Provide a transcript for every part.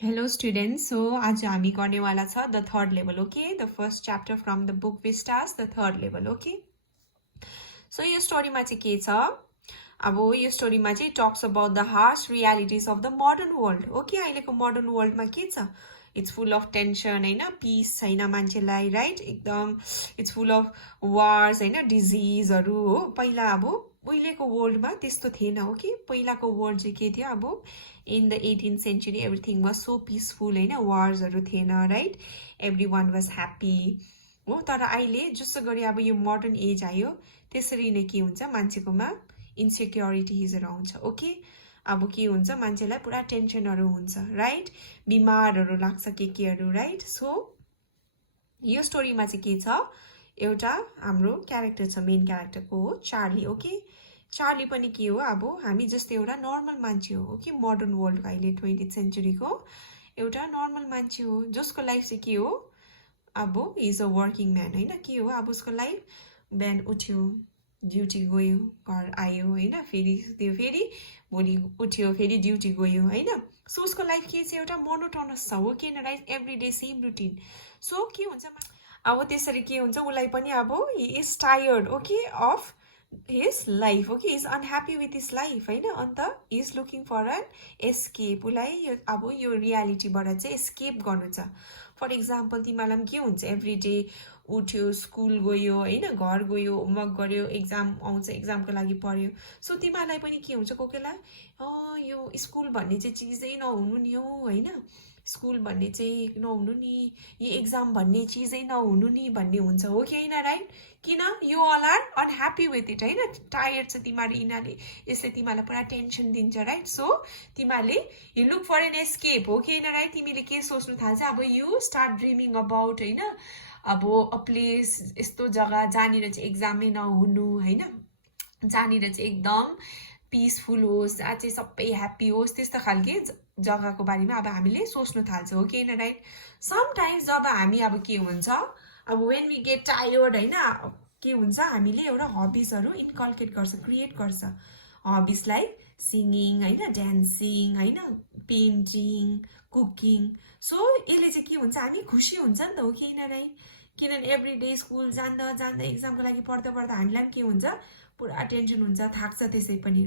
Hello students, so आज हामी गर्नेवाला छ the third level, okay? The first chapter from the book Vistas, the third level, okay? So यो स्टोरीमा चाहिँ के छ? अब यो स्टोरीमा चाहिँ talks about the harsh realities of the modern world, okay? अहिलेको modern worldमा के छ? It's full of tension, हैन? Peace छैन मान्छेलाई, right? एकदम it's full of wars, हैन? Diseaseहरू हो. पहिला अब उहिलेको वर्ल्डमा त्यस्तो थिएन हो कि पहिलाको वर्ल्ड चाहिँ के थियो अब in the 18th century everything was so peaceful होइन वार्सहरू थिएन right every one was happy हो तर अहिले जसो गरी अब यो मोडर्न एज आयो त्यसरी नै के हुन्छ मान्छेकोमा इन्सेक्योरिटिजहरू आउँछ ओके अब के हुन्छ मान्छेलाई पुरा टेन्सनहरू हुन्छ राइट बिमारहरू लाग्छ केहरू राइट सो यो स्टोरीमा चाहिँ के छ एउटा हाम्रो क्यारेक्टर छ मेन क्यारेक्टरको हो चार्ली ओके चार्ली पनि के हो अब हामी जस्तै एउटा नर्मल मान्छे हो कि मोडर्न वर्ल्डको अहिले 20th सेन्चुरीको एउटा नर्मल मान्छे हो जसको लाइफ चाहिँ के हो अब इज अ वर्किङ म्यान होइन के हो अब उसको लाइफ बिहान उठ्यो ड्युटी गयो घर आयो होइन फेरि भोलि उठ्यो फेरि ड्युटी गयो होइन सो उसको लाइफ के चाहिँ एउटा मोनोटोनस छ हो किन right every day same routine so के हुन्छ अब त्यसरी के हुन्छ उसलाई पनि अब he is tired okay of his life okay he's unhappy with his life होइन अन्त he is looking for an escape उसलाई अब यो रियालिटीबाट चाहिँ एस्केप गर्नु छ फर इक्जाम्पल तिमीलाई पनि के हुन्छ एभ्री डे उठ्यो स्कुल गयो होइन घर गयो होमवर्क गर्यो एक्जाम आउँछ एक्जामको लागि पढ्यो सो तिमीलाई पनि के हुन्छ कोही बेला यो स्कुल भन्ने चाहिँ चिजै नहुनु नि हो होइन स्कुल भन्ने चाहिँ नहुनु नि यो एक्जाम भन्ने चिजै नहुनु नि भन्ने हुन्छ हो कि होइन राइट किन you all are unhappy with it होइन टायर्ड छ तिमीहरूले यिनीहरूले यसले तिमीलाई पुरा टेन्सन दिन्छ राइट सो तिमीहरूले you look for an escape हो कि होइन राइट तिमीले के सोच्नु थाल्छ अब यु स्टार्ट ड्रिमिङ अबाउट होइन अब अ प्लेस यस्तो जग्गा जहाँनिर चाहिँ एक्जामै नहुनु होइन जहाँनिर चाहिँ एकदम पिसफुल होस् जहाँ चाहिँ सबै ह्याप्पी होस् त्यस्तो खालके जग्गाको बारेमा अब हामीले सोच्नु थाल्छ हो कि होइन राइट समटाइम्स जब हामी अब के हुन्छ अब वेन वी गेट टायर्ड होइन के हुन्छ हामीले एउटा हबिजहरू इन्कल्केट गर्छ क्रिएट गर्छ हबिज लाइक सिङ्गिङ होइन डान्सिङ होइन पेन्टिङ कुकिङ सो यसले चाहिँ के हुन्छ हामी खुसी हुन्छ नि त हो कि होइन राइट किनभने एभ्री डे स्कुल जाँदा जाँदा एक्जामको लागि पढ्दा पढ्दा हामीलाई पनि के हुन्छ पुरा टेन्सन हुन्छ थाक्छ त्यसै पनि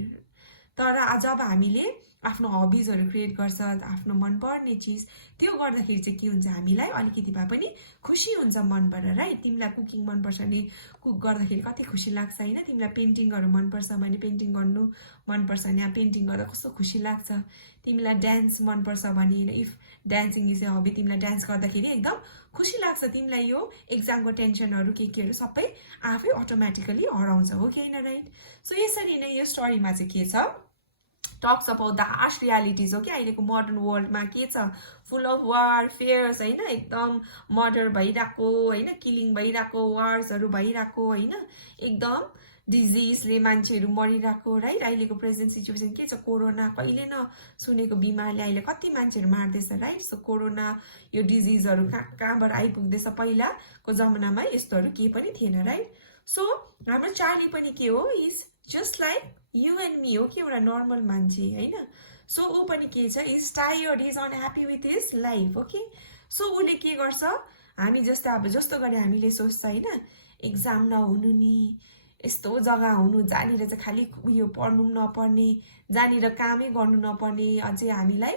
तर जब हामीले आफ्नो हबिजहरू क्रिएट गर्छ आफ्नो मनपर्ने चिज त्यो गर्दाखेरि चाहिँ के हुन्छ हामीलाई अलिकति भए पनि खुसी हुन्छ मनबाट राइट तिमीलाई कुकिङ मनपर्छ भने कुक गर्दाखेरि कति खुसी लाग्छ होइन तिमीलाई पेन्टिङहरू मनपर्छ भने पेन्टिङ गर्नु मनपर्छ भने पेन्टिङ गर्दा कस्तो खुसी लाग्छ तिमीलाई डान्स मनपर्छ भने if dancing is a hobby तिमीलाई डान्स गर्दाखेरि एकदम खुसी लाग्छ तिमीलाई यो एक्जामको टेन्सनहरू केहरू सबै आफै अटोमेटिकली हराउँछ हो कि होइन राइट सो यसरी नै यो स्टोरीमा चाहिँ के छ talks about the harsh realities हो कि अहिलेको मोडर्न वर्ल्डमा के छ फुल अफ वार फेयर्स होइन एकदम मर्डर भइरहेको होइन किलिङ भइरहेको वार्सहरू भइरहेको होइन एकदम डिजिजले मान्छेहरू मरिरहेको राइट अहिलेको प्रेजेन्ट सिचुएसन के छ कोरोना कहिले नसुनेको बिमारले अहिले कति मान्छेहरू मार्दैछ राइट सो कोरोना यो डिजिजहरू कहाँबाट आइपुग्दैछ पहिलाको जमानामा यस्तोहरू केही पनि थिएन राइट सो हाम्रो चार्ली पनि के हो is just like you and me हो कि एउटा नर्मल मान्छे होइन सो ऊ पनि के छ is tired is unhappy with his life okay so उसले के गर्छ हामी जस्तो अब जस्तो गरे हामीले सोच्छ होइन एक्जाम नहुनु नि यस्तो जग्गा हुनु जहाँनिर चाहिँ खालि उयो पढ्नु पनि नपर्ने जहाँनिर कामै गर्नु नपर्ने अझै हामीलाई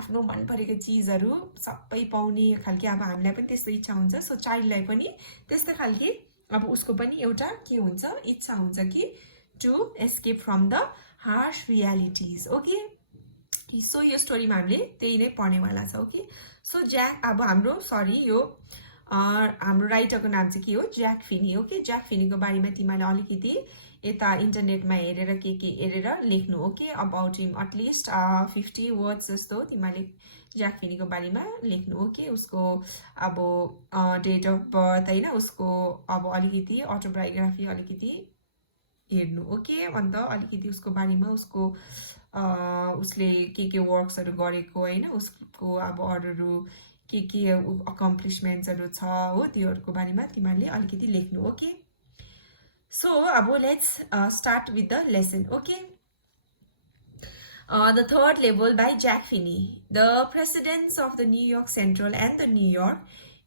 आफ्नो मन परेको चिजहरू सबै पाउने खालके अब हामीलाई पनि त्यस्तो इच्छा हुन्छ सो चाइल्डलाई पनि त्यस्तो खालके अब उसको पनि एउटा के हुन्छ इच्छा हुन्छ कि to escape from the harsh realities okay so यो स्टोरीमा हामीले त्यही नै पढ्नेवाला छ ओके सो ज्याक अब हाम्रो यो हाम्रो राइटरको नाम चाहिँ के हो ज्याक फिनी हो कि ज्याक फिनीको बारेमा तिमीले अलिकति यता इन्टरनेटमा हेरेर के हेरेर लेख्नु हो कि अबाउट हिम एटलिस्ट 50 वर्ड्स जस्तो तिमीले ज्याक फिनीको बारेमा लेख्नु हो कि उसको अब डेट अफ बर्थ होइन उसको अब अलिकति अटोबायोग्राफी अलिकति हेर्नु ओके अन्त अलिकति उसको बारेमा उसको उसले के वर्क्सहरू गरेको होइन उसको अब अरूहरू के अकम्प्लिसमेन्ट्सहरू छ हो त्योहरूको बारेमा तिमीहरूले अलिकति लेख्नु ओके सो अब let's start with the lesson okay The third level by Jack Finney. The presidents of the New York Central and the New York,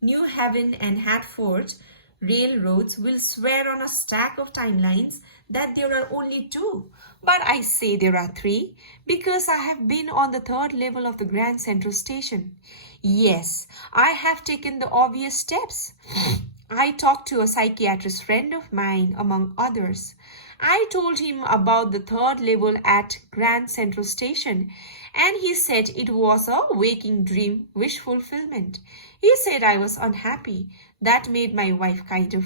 New Haven and Hartford railroads will swear on a stack of timelines that there are only two. But I say there are three because I have been on the third level of the Grand Central Station. Yes, I have taken the obvious steps. I talked to a psychiatrist friend of mine, among others. I told him about the third level at Grand Central Station, and he said it was a waking dream wish fulfillment. He said I was unhappy. That made my wife kind of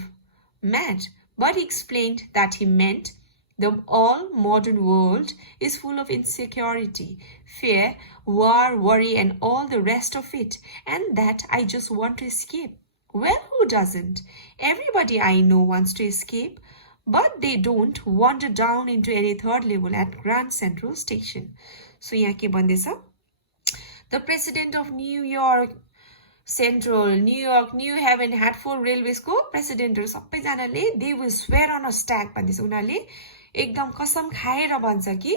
mad, but he explained that he meant the all modern world is full of insecurity, fear, war, worry, and all the rest of it, and that I just want to escape. Well, who doesn't? Everybody I know wants to escape, but they don't wander down into any third level at Grand Central Station. So यहाँ के भन्दैछ? The president of New York Central, New York, New Haven, Hartford Railways को प्रेसिडेन्टहरु सबैजनाले they will swear on a stack भन्दैछ उनीहरूले एकदम कसम खाएर भन्छ कि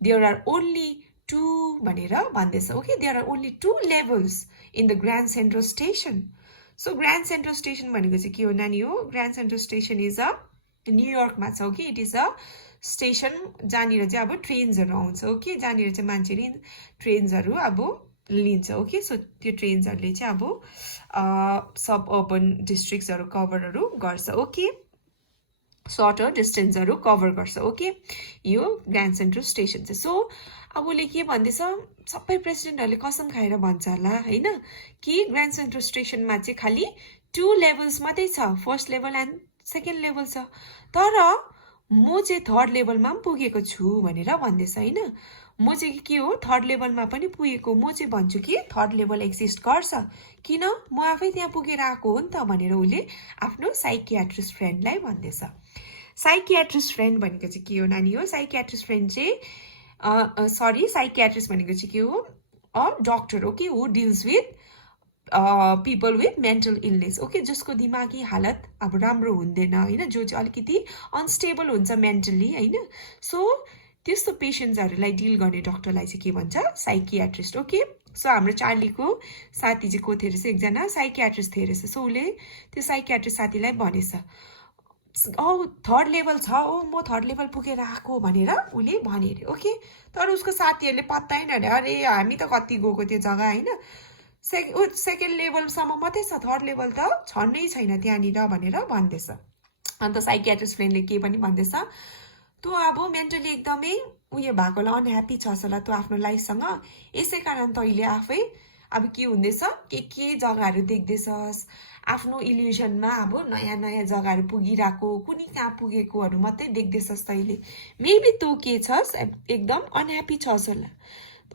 there are only two भनेर भन्दैछ. Okay, there are only two levels in the Grand Central Station. So Grand Central Station भनेको चाहिँ के हो नानी हो? Grand Central Station is a new योर्कमा छ. Okay, it is a station जहाँनिर चाहिँ अब ट्रेन्सहरू आउँछ. ओके, जहाँनिर चाहिँ मान्छेले ट्रेन्सहरू अब लिन्छ. ओके, सो त्यो ट्रेन्सहरूले चाहिँ अब सब अर्बन डिस्ट्रिक्ट्सहरू कभरहरू गर्छ. ओके, सर्टर डिस्टेन्सहरू कभर गर्छ. ओके, यो ग्रान्ड सेन्ट्रल स्टेसन चाहिँ. सो अब उसले के भन्दैछ, सबै प्रेसिडेन्टहरूले कसम खाएर भन्छ होला होइन कि ग्रान्ड सेन्ट्रल स्टेसनमा चाहिँ खालि 2 लेभल्स मात्रै छ, first level and second level छ, तर म चाहिँ थर्ड लेभलमा पनि पुगेको छु भनेर भन्दैछ होइन. म चाहिँ के हो, थर्ड लेभलमा पनि पुगेको. म चाहिँ भन्छु कि थर्ड लेभल एक्जिस्ट गर्छ, किन म आफै त्यहाँ पुगेर आएको हो नि त भनेर उसले आफ्नो साइकियाट्रिस्ट फ्रेन्डलाई भन्दैछ. साइकियाट्रिस्ट फ्रेन्ड भनेको चाहिँ के हो नानी हो? साइकियाट्रिस्ट फ्रेन्ड चाहिँ साइकियाट्रिस्ट भनेको चाहिँ के हो? A doctor. Okay, who deals with people with mental illness. Okay, जसको दिमागी हालत अब राम्रो हुँदैन होइन, जो चाहिँ अलिकति अनस्टेबल हुन्छ मेन्टली होइन. सो त्यस्तो पेसेन्ट्सहरूलाई डिल गर्ने डक्टरलाई चाहिँ के भन्छ? साइकियाट्रिस्ट. ओके, सो हाम्रो चार्लीको साथी चाहिँ को थियो रहेछ? एकजना साइकियाट्रिस्ट थियो रहेछ. सो उसले त्यो साइकियाट्रिस्ट साथीलाई भनेछ, थर्ड लेभल छ, म थर्ड लेभल पुगेर आएको भनेर उसले भने अरे. ओके, तर उसको साथीहरूले पत्ताएन अरे. अरे हामी त कति गएको त्यो जग्गा होइन, सेकेन्ड लेभलसम्म मात्रै छ, थर्ड लेभल त छन्नै छैन त्यहाँनिर भनेर भन्दैछ. अन्त साइकियाट्रिस्ट फ्रेन्डले के पनि भन्दैछ, तँ अब मेन्टली एकदमै उयो भएकोलाई अनह्याप्पी छस् होला तँ आफ्नो लाइफसँग, यसै कारण तैँले आफै अब के हुँदैछ, के जग्गाहरू देख्दैछस्, आफ्नो इल्युजनमा अब नयाँ नयाँ जग्गाहरू पुगिरहेको, कुनै कहाँ पुगेकोहरू मात्रै देख्दैछस् तैँले. मेबी तँ के छस्, एकदम अनह्याप्पी छस् होला.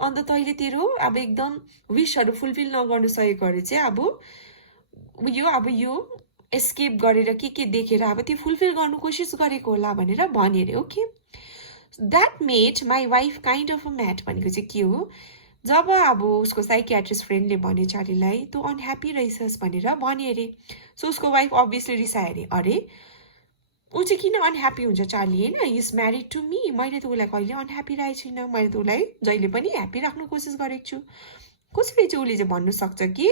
अन्त तैँले तेरो अब एकदम विसहरू फुलफिल नगर्नु सकेकोहरू चाहिँ अब यो एस्केप गरेर के देखेर अब त्यो फुलफिल गर्नु कोसिस गरेको होला भनेर भने अरे. Okay, that made my wife kind of a mad भनेको चाहिँ के हो? जब अब उसको साइकियाट्रिस्ट फ्रेन्डले भने चार्लीलाई तँ अनह्याप्पी रहेछस् भनेर भने अरे. सो उसको वाइफ अभियसली रिसाए अरे. अरे ऊ चाहिँ किन अनह्याप्पी हुन्छ चार्ली होइन, इज म्यारिड टु मी, मैले त उसलाई कहिले अनह्याप्पी राखेको छुइनँ, मैले त उसलाई जहिले पनि ह्याप्पी राख्नु कोसिस गरेको छु. कसरी चाहिँ उसले चाहिँ भन्नु सक्छ कि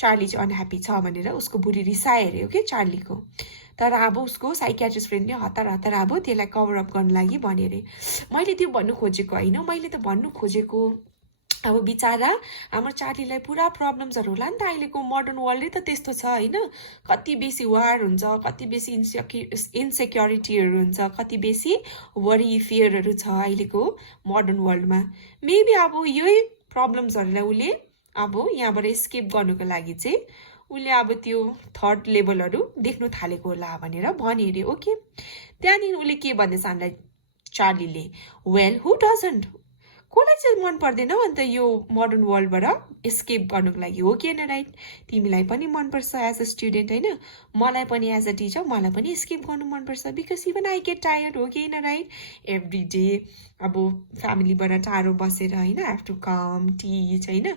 चार्ली चाहिँ अनह्याप्पी छ भनेर? उसको बुढी रिसाए अरे. ओके, चार्लीको. तर अब उसको साइकियाट्रिस्ट फ्रेन्डले हतार अब त्यसलाई कभर अप गर्नु लागि भने अरे. मैले त्यो भन्नु खोजेको होइन, मैले त भन्नु खोजेको अब बिचारा हाम्रो चार्लीलाई पुरा प्रब्लम्सहरू होला नि त. अहिलेको मोडर्न वर्ल्डै त त्यस्तो छ होइन, कति बेसी वार हुन्छ, कति बेसी इन्सेक्युरिटीहरू हुन्छ, कति बेसी वरी फियरहरू छ अहिलेको मोडर्न वर्ल्डमा. मेबी अब यही प्रब्लम्सहरूलाई उसले अब यहाँबाट एस्केप गर्नुको लागि चाहिँ उसले अब त्यो थर्ड लेभलहरू देख्नु थालेको होला भनेर भने अरे. ओके, त्यहाँदेखि उसले के भन्दैछ हामीलाई चार्लीले, वेल हु डजन्ट, कसलाई चाहिँ मन पर्दैन अन्त यो मोडर्न वर्ल्डबाट एस्केप गर्नुको लागि, हो कि होइन? राइट, तिमीलाई पनि मनपर्छ एज अ स्टुडेन्ट होइन, मलाई पनि एज अ टिचर मलाई पनि एस्केप गर्नु मनपर्छ, because even I get tired, हो कि होइन? राइट, एभ्री डे अब फ्यामिलीबाट टाढो बसेर होइन, हेभ टु कम टिच होइन.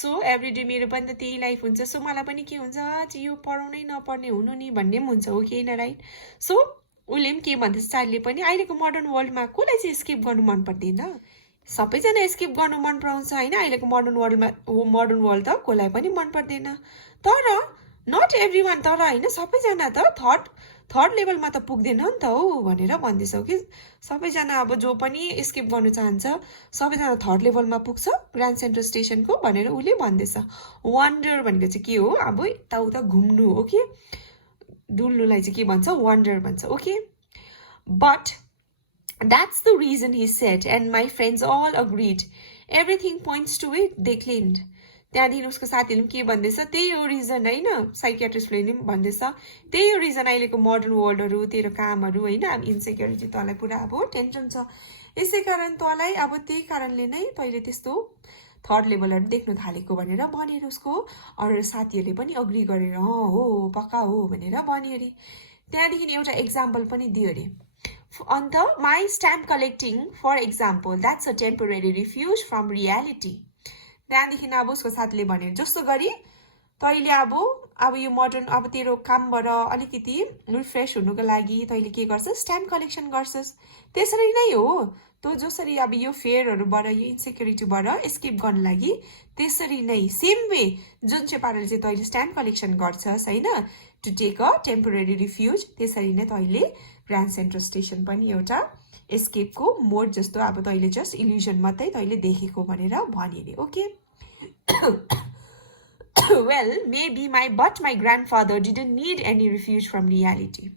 सो एभ्री डे मेरो पनि त त्यही लाइफ हुन्छ. सो मलाई पनि के हुन्छ, यो पढाउनै नपर्ने हुनु नि भन्ने पनि हुन्छ, हो कि होइन? राइट. सो उसले पनि के भन्दैछ चार्लीले पनि, अहिलेको मोडर्न वर्ल्डमा कसलाई चाहिँ एस्केप गर्नु मन पर्दैन? सबैजना एस्केप गर्नु मन पराउँछ हैन अहिलेको मोडर्न वर्ल्ड त कसलाई पनि मन पर्दैन तर नट एभ्रीवन तर हैन सबैजना त थर्ड लेभलमा त पुग्दैन नि त हौ भनेर भन्दैछौ कि सबैजना अब जो पनि एस्केप गर्नु चाहन्छ सबैजना थर्ड लेभलमा पुग्छ ग्रान्ड सेन्ट्रल स्टेशनको भनेर उले भन्दैछ वन्डर भनेको चाहिँ के हो अब यताउता घुम्नु हो कि डुल्नुलाई चाहिँ के भन्छ वन्डर भन्छ okay but that's the reason he said and my friends all agreed everything points to it they claimed त्यहाँदेखि उसको साथीहरूले के भन्दैछ त्यही हो रिजन हैन साइकियाट्रिस्टले नि भन्दैछ त्यही हो रिजन अहिलेको मोडर्न वर्ल्डहरु तेरो कामहरु हैन अब इन्सेक्युरिटी तँलाई पुरा अब टेन्सन छ यसै कारण तँलाई अब त्यही कारणले नै तैले त्यस्तो थर्ड लेभलहरु देख्न थालेको भनेर भनेर उसको अरु साथीहरूले पनि अग्री गरेर हो पक्का हो भनेर भन्यो रे त्यहाँदेखि एउटा एक्जाम्पल पनि दियो रे अन्त my stamp collecting for example that's a temporary refuge from reality त्यहाँदेखि अब उसको साथीले भने जस्तो गरी तैले अब यो मोडर्न अब तेरो कामबाट अलिकति रिफ्रेश हुनुको लागि तैले के गर्छस् स्ट्याम्प कलेक्सन गर्छस् त्यसरी नै हो तो जसरी अब यो फेयरहरुबाट यो इन्सेक्युरिटीबाट एस्केप गर्न लागि त्यसरी नै सेम वे जुन चाहिँ पाराले चाहिँ तैले स्ट्याम्प कलेक्सन गर्छस् हैन to take a temporary refuge त्यसरी नै तैले ग्रान्ड सेन्ट्रल स्टेशन पनि एउटा एस्केपको मोड जस्तो अब तैले जस्ट इल्युजन मात्रै तैले देखेको भनेर भने नि okay well maybe but my grandfather didn't need any refuge from reality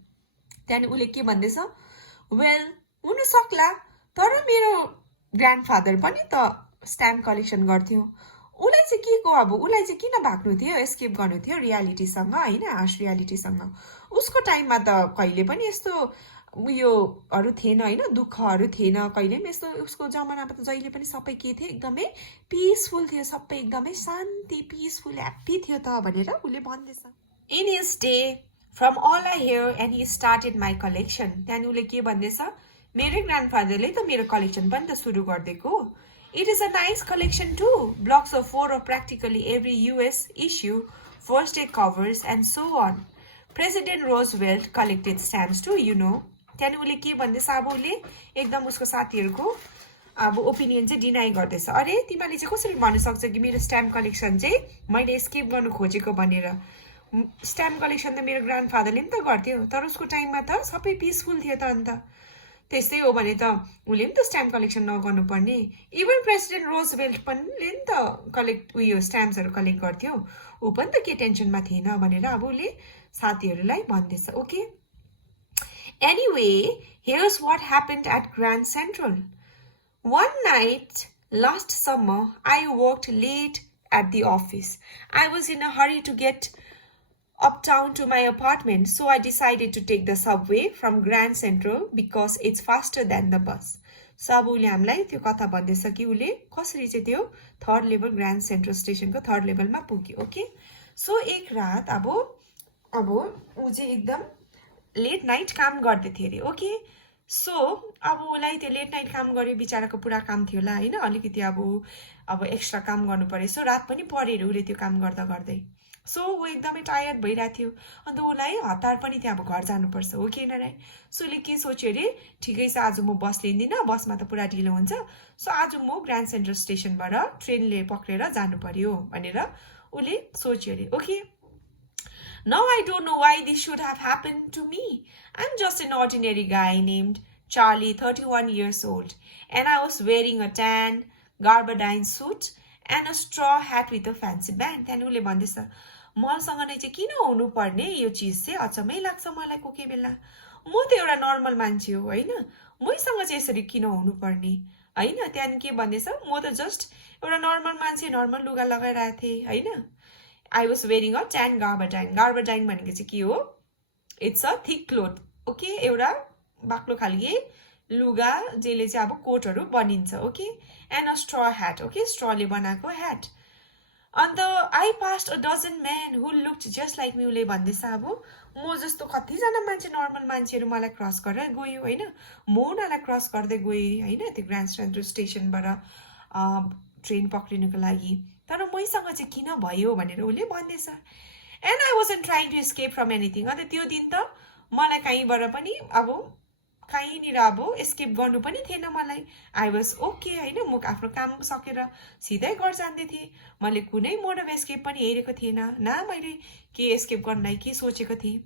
त्यहाँनि उले के भन्दैछ well हुन सक्ला तर मेरो ग्रान्डफादर पनि त स्ट्याम्प कलेक्सन गर्थ्यो उलाई चाहिँ के को अब उलाई चाहिँ किन भाग्नु थियो एस्केप गर्नु थियो रियालिटीसँग हैन हार्श रियालिटीसँग उसको टाइममा त कहिले पनि यस्तो उयोहरु थिएन हैन दुःखहरु थिएन कहिले पनि यस्तो उसको जमानामा त जहिले पनि सबै के थियो एकदमै पीसफुल थियो सबै एकदमै शान्ति पीसफुल ह्याप्पी थियो त भनेर उले भन्दैछ in his day from all I hear and he started my collection त्यहाँनि उले के भन्दैछ मेरो ग्रान्डफादरले त मेरो कलेक्सन पनि त सुरु गर्देको It is a nice collection too. Blocks of 4 of practically every US issue, first day covers and so on. President Roosevelt collected stamps too, you know. त्यहाँनि उले के भन्दैछ अब उले एकदम उसको साथीहरुको अब ओपिनियन चाहिँ डिनाइ गर्दैछ अरे तिमीले चाहिँ कसरी भन्न सक्छ कि मेरो स्ट्याम्प कलेक्सन चाहिँ मैले एस्केप गर्नु खोजेको भनेर स्ट्याम्प कलेक्सन त मेरो ग्रान्डफादरले पनि त गर्थ्यो तर उसको टाइममा त सबै पीसफुल थियो त अन्त त्यस्तै हो भने त उले पनि त स्ट्याम्प कलेक्सन नगर्नु पर्ने इभन प्रेसिडेन्ट रोजवेल्ट पनि नि त स्ट्याम्प्सहरु कलेक्ट गर्थ्यो उ पनि त के टेन्सनमा थिएन भनेर अब उले साथीहरुलाई भन्दैछ okay Anyway, here's what happened at Grand Central. One night last summer, I worked late at the office. I was in a hurry to get uptown to my apartment, so I decided to take the subway from Grand Central because it's faster than the bus. So अब उले हामीलाई त्यो कथा भन्दैछ कि उले कसरी चाहिँ त्यो थर्ड लेभल ग्रान्ड सेन्ट्रल स्टेशनको थर्ड लेभलमा पुग्यो ओके सो एक रात अब उ चाहिँ एकदम लेट नाइट काम गर्दै थियो रे ओके सो अब उलाई त्यो लेट नाइट काम गर्यो बिचाराको पुरा काम थियो होला हैन अलिकति अब एक्स्ट्रा काम गर्नु पर्यो सो रात पनि पर्यो रे उले त्यो काम गर्दा गर्दै सो उ एकदमै टायर्ड भइरहेको थियो अन्त उलाई हतार पनि थियो अब घर जानुपर्छ हो कि नराई सो उले के सोच्यो रे ठिकै छ आज म बस लिँदिन बसमा त पुरा ढिलो हुन्छ सो आज म ग्रान्ड सेन्ट्रल स्टेशनबाट ट्रेनले पक्रेर जानु पर्यो भनेर उले सोच्यो रे okay Now I don't know why this should have happened to me. I'm just an ordinary guy named Charlie, 31 years old, and I was wearing a tan garbadine suit and a straw hat with a fancy band. त्यहाँदेखि उले भन्दैछ मसँग नै चाहिँ किन हुनु पर्ने यो चीज चाहिँ अचम्मै लाग्छ मलाई कोही बेला म त एउटा नर्मल मान्छे हो हैन मैसँग चाहिँ यसरी किन हुनु पर्ने हैन त्यहाँदेखि के भन्दैछ म त जस्ट एउटा नर्मल मान्छे नर्मल लुगा लगाइरहेको थिएँ हैन I was wearing a tan garbadine. Garbadine भनेको चाहिँ के हो it's a thick cloth okay एउटा बाक्लो खालको लुगा जसले चाहिँ अब कोटहरु बनिन्छ okay and a straw hat okay स्ट्रॉले बनाएको ह्याट अन्त I passed a dozen man who looked just like me उले भन्दैछ अब म जस्तो कतिजना मान्छे नर्मल मान्छेहरु मलाई क्रस गरेर गयो हैन म उनीलाई क्रस गर्दै गए हैन त्यो ग्रान्ड सेन्ट्रल स्टेशनबाट ट्रेन पक्रिनुको लागि तर मैसँग चाहिँ किन भयो भनेर उले भन्दैछ and I wasn't trying to escape from anything अन्त त्यो दिन त मलाई कहीँबाट पनि अब कहीँनिर अब एस्केप गर्नु पनि थिएन मलाई आई वाज ओके होइन म आफ्नो काम सकेर सिधै घर जाँदै थिएँ मैले कुनै मोड अफ एस्केप पनि हेरेको थिएन न मैले के एस्केप गर्नलाई के सोचेको थिएँ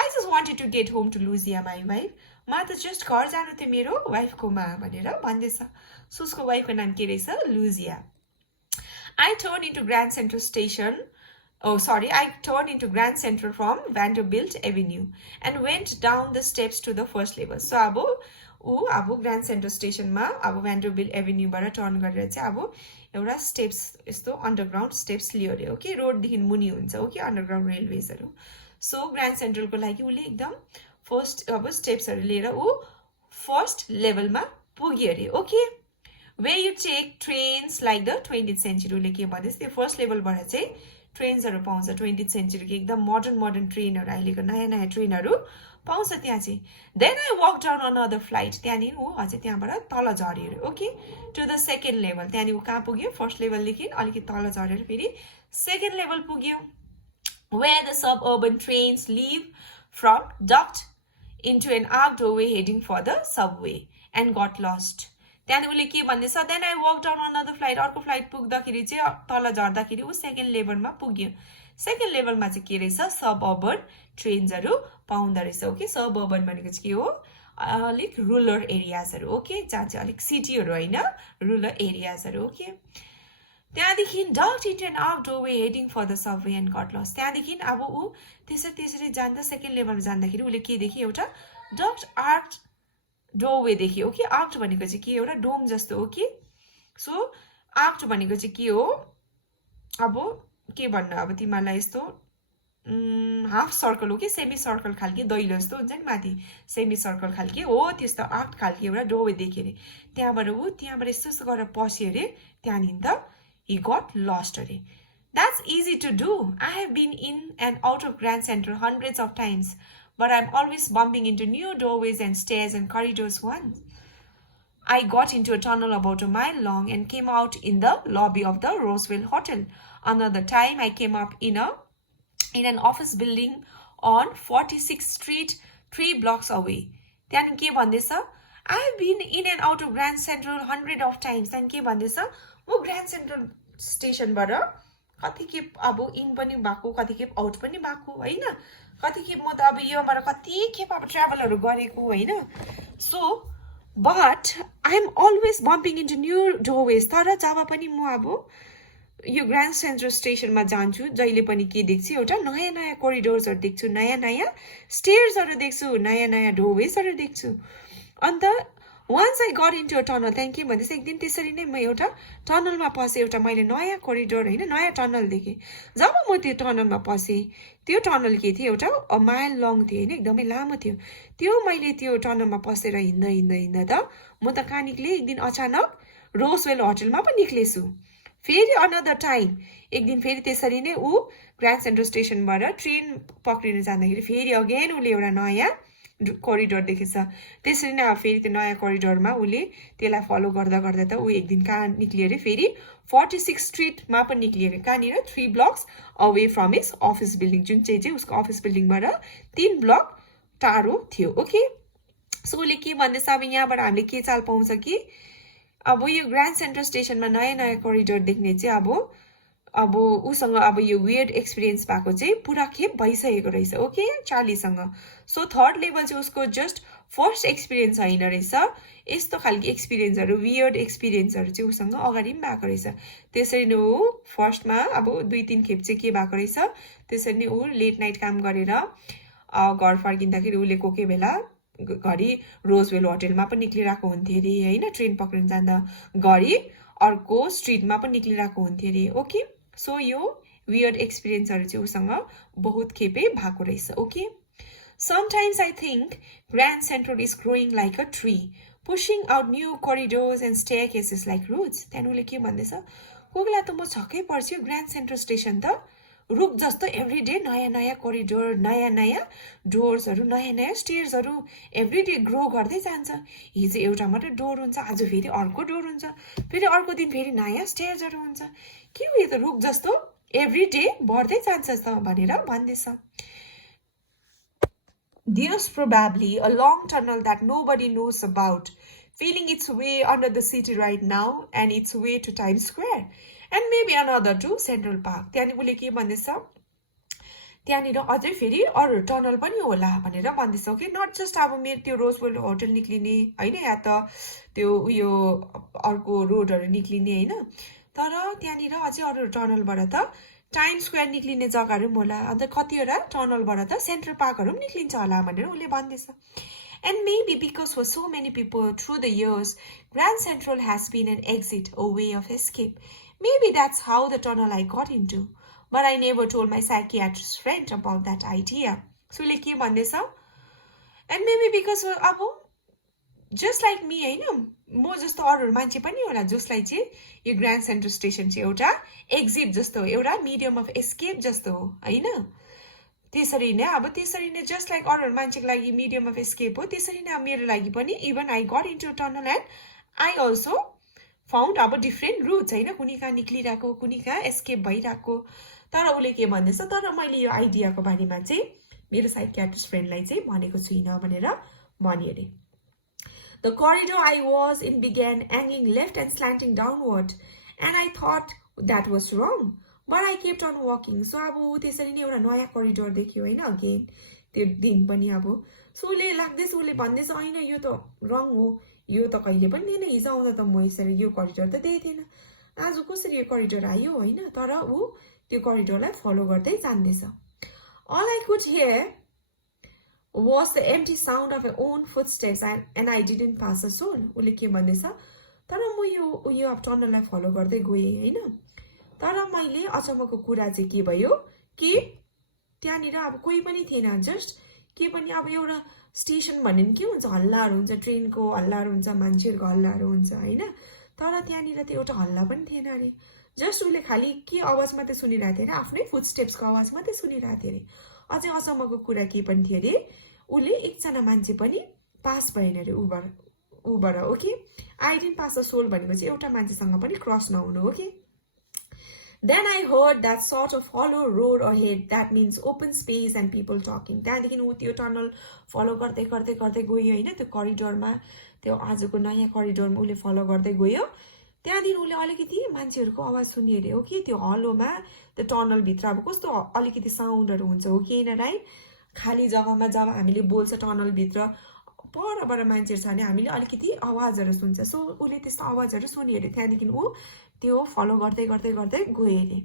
I just wanted to get home to Louisa my wife म त जस्ट घर जानु थियो मेरो वाइफकोमा भनेर भन्दैछ सो उसको वाइफको नाम के रहेछ लुजिया I turned into Grand Central Station. I turned into Grand Central from Vanderbilt Avenue and went down the steps to the first level. So, अब Grand Central Station मा अब Vanderbilt Avenue बाट टर्न गरेर चाहिँ अब एउटा स्टेप्स यस्तो underground steps लियो अरे ओके रोडदेखि मुनि हुन्छ ओके अन्डरग्राउन्ड रेलवेजहरू सो ग्रान्ड सेन्ट्रलको लागि उसले एकदम फर्स्ट अब स्टेप्सहरू लिएर ऊ फर्स्ट लेभलमा पुग्यो अरे okay where you take trains like the 20th century ले के भन्दैछ त्यो फर्स्ट लेभलबाट चाहिँ ट्रेन्सहरू पाउँछ 20th century को एकदम मोडर्न ट्रेनहरू अहिलेको नयाँ ट्रेनहरू पाउँछ त्यहाँ चाहिँ then I walk down another flight त्यहाँदेखि ऊ अझै त्यहाँबाट तल झऱ्यो okay to the second level त्यहाँदेखि ऊ कहाँ पुग्यो फर्स्ट लेभलदेखि अलिकति तल झरेर फेरि सेकेन्ड लेभल पुग्यो where the suburban trains leave from duct into an arched doorway heading for the subway and got lost त्यहाँदेखि उसले के भन्दैछ then I walk down another flight अर्को फ्लाइट पुग्दाखेरि चाहिँ तल झर्दाखेरि ऊ सेकेन्ड लेभलमा पुग्यो सेकेन्ड लेभलमा चाहिँ के रहेछ सब अर्बन ट्रेन्सहरू पाउँदो रहेछ ओके सब अर्बन भनेको चाहिँ के हो अलिक रुरल एरियाजहरू ओके जहाँ चाहिँ अलिक सिटीहरू होइन रुरल एरियाजहरू ओके त्यहाँदेखि डक्ट इन्टु एन आर्क doorway heading for the subway and got lost त्यहाँदेखि अब ऊ त्यसरी जाँदा सेकेन्ड लेभलमा जाँदाखेरि उसले के देख्यो एउटा डक्ट आर्क डोरवे देख्यो ओके आर्क्ड भनेको चाहिँ के एउटा डोम जस्तो हो कि सो आर्क्ड भनेको चाहिँ के हो अब के भन्नु अब तिमीलाई यस्तो हाफ सर्कल हो कि सेमी सर्कल खालके दैलो जस्तो हुन्छ नि माथि सेमी सर्कल खालके हो त्यस्तो आर्क्ड खालके एउटा डोरवे देख्यो अरे त्यहाँबाट यस्तो गरेर पस्यो अरे त्यहाँदेखि त he got lost अरे that's easy to do I have been in and out of Grand Central hundreds of times but I'm always bumping into new doorways and stairs and corridors once. I got into a tunnel about a mile long and came out in the lobby of the Roseville Hotel. Another time I came up in an office building on 46th Street, 3 blocks away. Then ke bhandesa I have been in and out of Grand Central hundred of times. Then ke bhandesa म Grand Central station बाट कति खेप अब in पनि भएको कति खेप out पनि भएको हैन कति खेप म त अब योबाट कति खेप अब ट्राभलहरु गरेको हैन so but I am always bumping into new doorways तर जब पनि म अब यो ग्रान्ड सेन्ट्रल स्टेशनमा जान्छु जहिले पनि के देख्छु एउटा नयाँ कोरिडोर्सहरु देख्छु नयाँ स्टेयर्सहरु देख्छु नयाँ डोरवेजहरु देख्छु अन्त once I got into a tunnel thank you भन्दैछ एक दिन त्यसरी नै म एउटा टनलमा पसे एउटा मैले नयाँ कोरिडोर हैन नयाँ टनल देखे जब म त्यो टनलमा पसे त्यो टनल के थियो एउटा अ माइल लङ थियो हैन एकदमै लामो थियो त्यो मैले त्यो टनलमा पसेर हिँड्दा त म त कहाँ निक्ले एक दिन अचानक रोजवेल होटलमा पनि निक्लेछु फेरि अनदर टाइम एक दिन फेरि त्यसरी नै उ ग्रान्ड सेन्ट्रल स्टेशनबाट ट्रेन पक्रिन जाँदाखेरि फेरि अगेन उले एउटा नयाँ कोरिडोर देखेछ त्यसरी नै फेरि त्यो नयाँ कोरिडोरमा उले त्यसलाई फलो गर्दा त उ एक दिन कहाँ निक्लियो रे फेरि 46 स्ट्रीटमा पनि निक्लियो रे कहाँनिर 3 blocks away from his office building जुन चाहिँ उसको अफिस बिल्डिङबाट 3 ब्लक टाढो थियो ओके सो उले के भन्दैछ अब यहाँबाट हामीले के चाल पाउँछ कि अब यो ग्रान्ड सेन्ट्रल स्टेशनमा नयाँ कोरिडोर देख्ने चाहिँ अब उसँग अब यो वियर्ड एक्सपिरियन्स भएको चाहिँ पुरा खेप भइसकेको रहेछ ओके चार्लीसँग सो थर्ड लेभल चाहिँ उसको जस्ट फर्स्ट एक्सपिरियन्स हैन रहेछ यस्तो खालको एक्सपिरियन्सहरु वियर्ड एक्सपिरियन्सहरु चाहिँ उसँग अगाडि पनि भएको रहेछ त्यसरी नै उ फर्स्टमा अब 2-3 खेप चाहिँ के भएको रहेछ त्यसरी नै उ लेट नाइट काम गरेर घर फर्किँदाखेरि उले कोही बेला घरि रोजवेल होटलमा पनि निक्लिरहेको हुन्थ्यो रे हैन ट्रेन पक्रिन जाँदा घरि अर्को स्ट्रीटमा पनि निक्लिरहेको हुन्थ्यो रे ओके सो यो वियर्ड एक्सपिरियन्सहरु चाहिँ उसँग बहुत खेपे भएको रहेछ okay Sometimes I think Grand Central is growing like a tree, pushing out new corridors and staircases like roots. Then उले के भन्दैछ कोगला त म छक्कै पर्छु ग्रान्ड सेन्ट्रल स्टेशन त रुख जस्तो एभ्रीडे नयाँ कोरिडोर नयाँ डोर्सहरु नयाँ स्टेयर्सहरु एभ्रीडे ग्रो गर्दै जान्छ हिजो एउटा मात्र डोर हुन्छ आज फेरि अर्को डोर हुन्छ फेरि अर्को दिन फेरि नयाँ स्टेयर्सहरु हुन्छ के हो यो त रुख जस्तो एभ्रीडे बढ्दै जान्छ त भनेर भन्दैछ There's probably a long tunnel that nobody knows about, feeling its way under the city right now and its way to Times Square. And maybe another to Central Park. त्यहाँनिर उसले के भन्दैछ त्यहाँनिर अझै फेरि अरू टनल पनि होला भनेर भन्दैछ कि नट जस्ट अब मेरो त्यो रोजवेल होटल निक्लिने होइन या त त्यो उयो अर्को रोडहरू निक्लिने होइन तर त्यहाँनिर अझै अरू टनलबाट त टाइम स्क्वायर निक्लिने जग्गाहरू पनि होला अन्त कतिवटा टनलबाट त सेन्ट्रल पार्कहरू पनि निक्लिन्छ होला भनेर उसले भन्दैछ And maybe because for so many people through the years, Grand Central has been an exit, a way of escape. Maybe that's how the tunnel I got into. But I never told my psychiatrist friend about that idea. So उसले के भन्दैछ And maybe because अब just like me होइन म जस्तो अरू मान्छे पनि होला जसलाई चाहिँ यो ग्रान्ड सेन्ट्रल स्टेसन चाहिँ एउटा एक्जिट जस्तो हो एउटा मिडियम अफ एस्केप जस्तो हो होइन त्यसरी नै अब त्यसरी नै जस्ट लाइक अरू मान्छेको लागि मिडियम अफ एस्केप हो त्यसरी नै मेरो लागि पनि even I got into tunnel and I also found अब डिफ्रेन्ट रुट्स होइन कुनै कहाँ निक्लिरहेको कुनै कहाँ एस्केप भइरहेको तर उसले के भन्दैछ तर मैले यो आइडियाको बारेमा चाहिँ मेरो साइकियाट्रिस्ट फ्रेन्डलाई चाहिँ भनेको छुइनँ भनेर भन्यो अरे The corridor I was in began hanging left and slanting downward, and I thought that was wrong. But I kept on walking. So अब त्यसरी नै एउटा नयाँ करिडोर देख्यो होइन अगेन त्यो दिन पनि अब सो उसले लाग्दैछ उसले भन्दैछ होइन यो त रङ हो यो त कहिले पनि थिएन हिजो आउँदा त म यसरी यो करिडोर त त्यही थिएन आज कसरी यो करिडोर आयो होइन तर ऊ त्यो करिडोरलाई फलो गर्दै जान्दैछ All I could hear was the empty sound of my own footsteps and I didn't pass a soul. उसले के भन्दैछ तर म यो अब टनललाई फलो गर्दै गएँ होइन तर मैले अचम्मको कुरा चाहिँ के भयो कि त्यहाँनिर अब कोही पनि थिएन जस्ट के पनि अब एउटा स्टेसन भन्ने के हुन्छ हल्लाहरू हुन्छ ट्रेनको हल्लाहरू हुन्छ मान्छेहरूको हल्लाहरू हुन्छ होइन तर त्यहाँनिर त एउटा हल्ला पनि थिएन अरे जस्ट उसले खालि के आवाज मात्रै सुनिरहेको थियो अरे आफ्नै फुटस्टेप्सको आवाज मात्रै सुनिरहेको थियो अरे अझै अचम्मको कुरा के पनि थियो अरे उसले एकजना मान्छे पनि पास भएन अरे ऊबाट okay I didn't pass a soul भनेको चाहिँ एउटा मान्छेसँग पनि क्रस नहुनु okay Then I heard that sort of hollow roar ahead. That means open space and people talking. त्यहाँदेखि ऊ त्यो टनल फलो गर्दै गर्दै गर्दै गयो होइन त्यो करिडोरमा त्यो आजको नयाँ करिडोरमा उसले फलो गर्दै गयो त्यहाँदेखि उसले अलिकति मान्छेहरूको आवाज सुन्यो अरे हो कि त्यो हलोमा त्यो टनलभित्र अब कस्तो अलिकति साउन्डहरू हुन्छ हो कि होइन राइट खाली जग्गामा जब हामीले बोल्छ टनलभित्र परबाट मान्छेहरू छ भने हामीले अलिकति आवाजहरू सुन्छ सो उसले त्यस्तो आवाजहरू सुन्यो अरे त्यहाँदेखि ऊ त्यो फलो गर्दै गर्दै गर्दै गयो अरे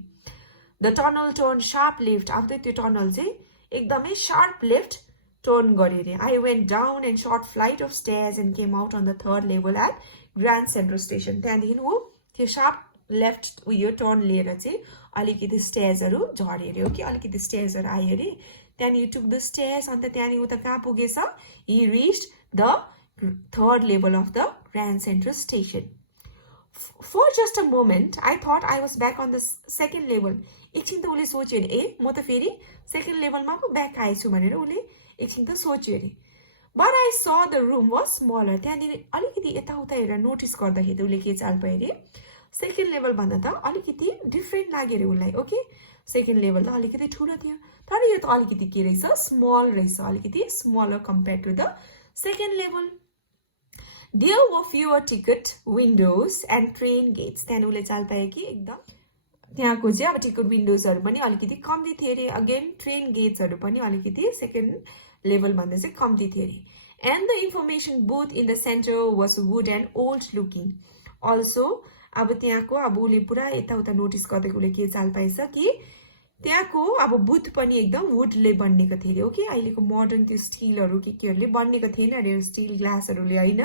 the tunnel turn sharp left अब त्यो टनल चाहिँ एकदमै शार्प लेफ्ट टर्न गर्यो अरे I went down and short flight of stairs and came out on the third level at grand central station त्यहाँदेखि ऊ त्यो शार्प लेफ्ट उयो टर्न लिएर चाहिँ अलिकति स्टेयर्सहरू झऱ्यो अरे हो कि अलिकति स्टेयर्सहरू आयो अरे त्यहाँदेखि टुक द स्टेयर्स अन्त त्यहाँदेखि उता कहाँ पुगेछ he reached the third level of the Grand central station For just a moment, I thought I was back on the second level. एकछिन त उसले सोच्यो अरे ए म त फेरि सेकेन्ड लेभलमा पो ब्याक आएछु भनेर उसले एकछिन त सोच्यो अरे But I saw the room was smaller. त्यहाँनिर अलिकति यताउता हेरेर नोटिस गर्दाखेरि उसले के चाल पायो अरे सेकेन्ड लेभल भन्दा त अलिकति डिफ्रेन्ट लाग्यो अरे उसलाई ओके सेकेन्ड लेभल त अलिकति ठुलो थियो तर यो त अलिकति के रहेछ स्मल रहेछ अलिकति smaller compare to the second level There were fewer ticket windows and train gates. त्यहाँ उसले चाल पायो कि एकदम त्यहाँको चाहिँ अब टिकट विन्डोजहरू पनि अलिकति कम्ती थियो अरे अगेन ट्रेन गेट्सहरू पनि अलिकति सेकेन्ड लेभल भन्दा चाहिँ कम्ती थियो अरे and the information booth in the centre was would and old looking also अब त्यहाँको अब उसले पुरा यताउता नोटिस गर्दै उसले के चाल पाएछ कि त्यहाँको अब बुथ पनि एकदम वुडले बनिएको थियो अरे ओके अहिलेको मोडर्न त्यो स्टिलहरू केहरूले बनिएको थिएन अरे स्टिल ग्लासहरूले होइन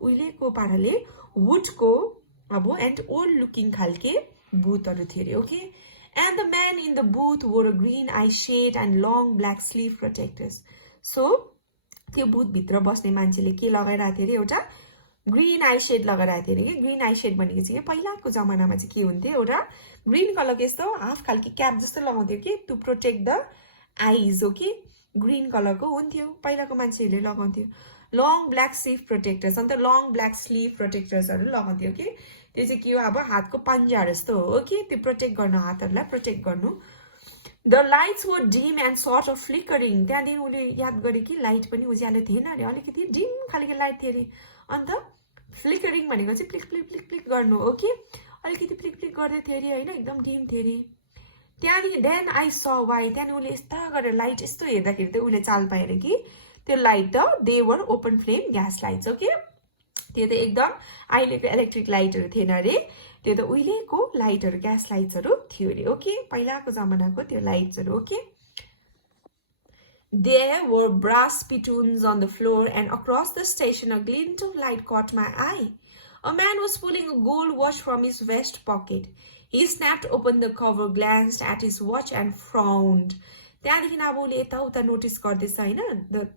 उहिलेको पाराले वुडको अब एन्ड ओल्ड लुकिङ खालके बुथहरू थियो अरे okay and the man in the booth wore a green eyeshade and long black sleeve protectors so त्यो बुथभित्र बस्ने मान्छेले के लगाइरहेको थियो अरे एउटा ग्रिन आई सेड लगाइरहेको थियो अरे कि ग्रिन आई सेड भनेको चाहिँ पहिलाको जमानामा चाहिँ के हुन्थ्यो एउटा ग्रिन कलरको यस्तो हाफ खालको क्याप जस्तो लगाउँथ्यो कि टु प्रोटेक्ट द आइज हो कि ग्रिन कलरको हुन्थ्यो पहिलाको मान्छेहरूले लगाउँथ्यो लङ ब्ल्याक स्लिभ प्रोटेक्टर्स अन्त लङ ब्ल्याक स्लिभ प्रोटेक्टर्सहरू लगाउँथ्यो कि त्यो चाहिँ के हो अब हातको पन्जा जस्तो हो कि त्यो प्रोटेक्ट गर्नु हातहरूलाई प्रोटेक्ट गर्नु The lights were dim and sort of flickering. त्यहाँदेखि उसले याद गरे कि लाइट पनि उज्यालो थिएन अरे, अलिकति डिम खालको लाइट थियो अरे. अन्त फ्लिकरिङ भनेको चाहिँ प्लिक प्लिक प्लिक प्लिक गर्नु हो कि, अलिकति प्लिक प्लिक गर्दै थियो अरे होइन, एकदम डिम थियो अरे. त्यहाँदेखि देन आई स वाइ, त्यहाँदेखि उसले यस्ता गरेर लाइट यस्तो हेर्दाखेरि चाहिँ उसले चाल पाएर कि त्यो लाइट त they were open flame gas lights. Okay, त्यो त एकदम अहिलेको इलेक्ट्रिक लाइटहरू थिएन अरे, त्यो त उहिलेको लाइटहरू ग्यास लाइट्सहरू थियो अरे. ओके, पहिलाको जमानाको त्यो लाइट्सहरू. Okay, there were brass spittoons on the floor, and across the station a glint of light caught my eye. A man was pulling a gold watch from his vest pocket. He snapped open the cover, glanced at his watch and frowned. त्यहाँदेखि अब उसले यताउता notice गर्दैछ होइन,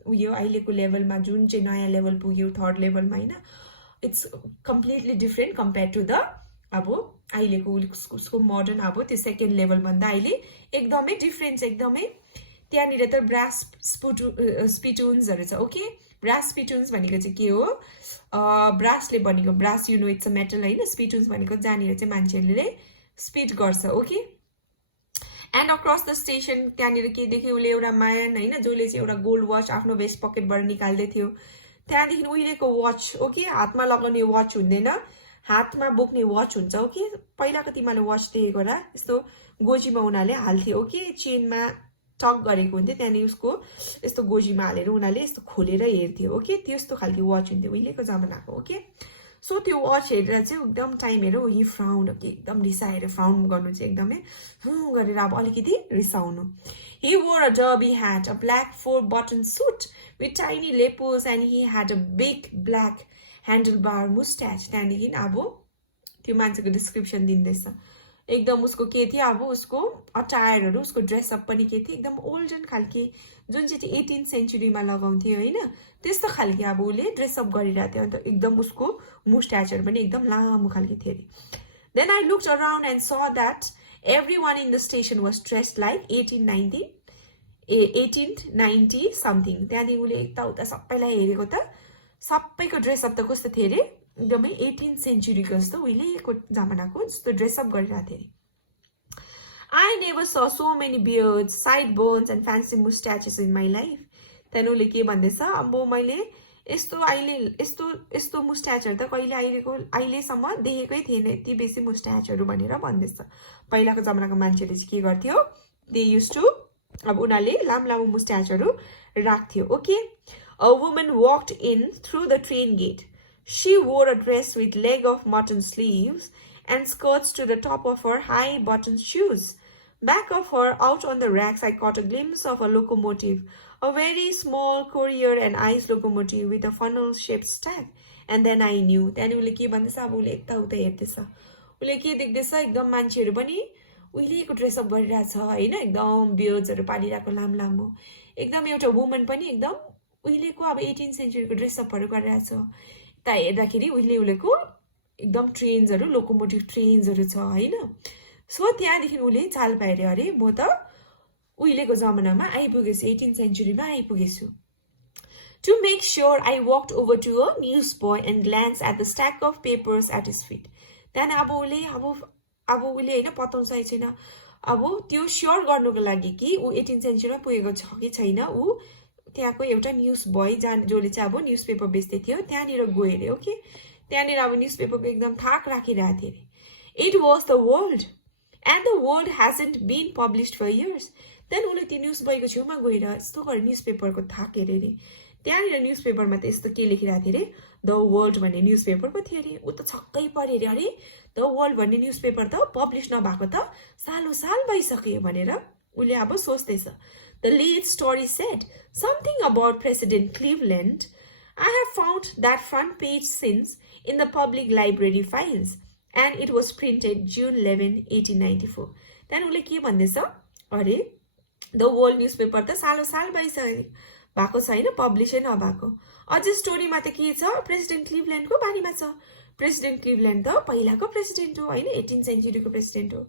उयो अहिलेको लेभलमा जुन चाहिँ नयाँ लेभल पुग्यो थर्ड लेभलमा होइन, it's completely different compare to the अब अहिलेको उसको मोडर्न अब त्यो सेकेन्ड लेभलभन्दा अहिले एकदमै डिफ्रेन्ट, एकदमै. त्यहाँनिर त ब्रास स्पिटुन्सहरू छ. ओके, ब्रास स्पिटुन्स भनेको चाहिँ के हो, ब्रासले बनेको, brass you know it's a metal होइन, स्पिटुन्स भनेको जहाँनिर चाहिँ मान्छेहरूले स्पिट गर्छ. Okay, and across the station, त्यहाँनिर के देख्यो उसले, एउटा म्यान होइन जसले चाहिँ एउटा गोल्ड वाच आफ्नो वेस्ट पकेटबाट निकाल्दै थियो. त्यहाँदेखि उहिलेको वाच, ओके, हातमा लगाउने वाच हुँदैन, हातमा बोक्ने वाच हुन्छ. ओके, पहिलाको तिमीले वाच देखेको र यस्तो गोजीमा उनीहरूले हाल्थ्यो. ओके, चेनमा टक गरेको हुन्थ्यो, त्यहाँदेखि उसको यस्तो गोजीमा हालेर उनीहरूले यस्तो खोलेर हेर्थ्यो. ओके, त्यस्तो खालको वाच हुन्थ्यो उहिलेको जमानाको. ओके, सो त्यो वाच हेरेर चाहिँ एकदम टाइम हेरेर हि फ्राउन्ड, एकदम रिसाएर फ्राउन्ड गर्नु चाहिँ एकदमै गरेर अब अलिकति रिसाउनु. He wore a derby hat, a black 4-button suit with tiny lapels, and he had a big black handlebar mustache. त्यहाँदेखि अब त्यो मान्छेको डिस्क्रिप्सन दिँदैछ, एकदम उसको के थियो अब उसको अटायरहरू, उसको ड्रेसअप पनि के थियो एकदम ओल्डन खालके, जुन चाहिँ 18th सेन्चुरीमा लगाउँथ्यो होइन, त्यस्तो खालके अब उसले ड्रेसअप गरिरहेको थियो. अन्त एकदम उसको मुस्ट्याचहरू पनि एकदम लामो खालके थियो अरे. Then I looked around and saw that everyone in the station was dressed like 1890 something. त्यहाँदेखि उसले यताउता सबैलाई हेरेको त सबैको ड्रेसअप त कस्तो थियो अरे, एकदमै 18th सेन्चुरीको जस्तो उहिलेको जमानाको जस्तो ड्रेसअप गरिरहेको थियो अरे. I never saw so many beards, sideburns and fancy mustaches in my life. त्यहाँदेखि उसले के भन्दैछ, अब मैले यस्तो अहिले यस्तो मुस्ट्याचहरू त कहिले अहिलेसम्म देखेकै थिएन, यति बेसी मुस्ट्याचहरू भनेर भन्दैछ. पहिलाको जमानाको मान्छेले चाहिँ के गर्थ्यो, दे युज टु, अब उनीहरूले लामो मुस्ट्याचहरू राख्थ्यो. Okay, a woman walked in through the train gate. She wore a dress with leg of mutton sleeves and skirts to the top of her high-button shoes. Back of her, out on the racks, I caught a glimpse of a locomotive, a very small courier and ice locomotive with a funnel-shaped stack. And then I knew. त्यहाँदेखि उसले के भन्दैछ, अब उसले यताउता हेर्दैछ, उसले के देख्दैछ, एकदम मान्छेहरू पनि उहिलेको ड्रेसअप गरिरहेछ होइन, एकदम बियर्ड्सहरू पालिरहेको लामो, एकदम एउटा वुमन पनि एकदम उहिलेको अब 18th सेन्चुरीको ड्रेसअपहरू गरिरहेछ. त हेर्दाखेरि उहिलेको एकदम ट्रेन्सहरू, लोकोमोटिभ ट्रेन्सहरू छ होइन. सो त्यहाँदेखि उसले चाल पाएर अरे म त उहिलेको जमानामा आइपुगेछु, 18th सेन्चुरीमा आइपुगेछु. To make sure, I walked over to a newsboy and glanced at the stack of papers at his feet. त्यहाँदेखि अब उसले होइन पताउँछ छैन, अब त्यो स्योर गर्नुको लागि कि ऊ 18th सेन्चुरीमा पुगेको छ कि छैन, ऊ त्यहाँको एउटा न्युज बोय जसले चाहिँ अब न्युज पेपर बेच्दै थियो त्यहाँनिर गयो अरे. ओके, त्यहाँनिर अब न्युज पेपरको एकदम थाक राखिरहेको थियो अरे. It was the world and the world hasn't been published for years. त्यहाँदेखि उसले त्यो न्युज बोयको छेउमा गएर यस्तो गरेर न्युज पेपरको थाक हेऱ्यो अरे. त्यहाँनिर न्युज पेपरमा त यस्तो के लेखिरहेको थियो अरे, द वर्ल्ड भन्ने न्युज पेपर पो थियो अरे. ऊ त छक्कै पऱ्यो अरे, अरे द वर्ल्ड भन्ने न्युज पेपर त पब्लिस नभएको त साल भइसक्यो भनेर उसले अब सोच्दैछ. The lead story said something about President Cleveland. I have found that front page since in the public library files, and it was printed June 11, 1894. Then उसले के भन्दैछ, अरे द वर्ल्ड न्युज पेपर त साल भएको छैन, पब्लिसै नभएको. अझै स्टोरीमा त के छ, प्रेसिडेन्ट क्लिभल्यान्डको बारेमा छ. प्रेसिडेन्ट क्लिभल्यान्ड त पहिलाको प्रेसिडेन्ट हो होइन, 18th सेन्चुरीको प्रेसिडेन्ट हो.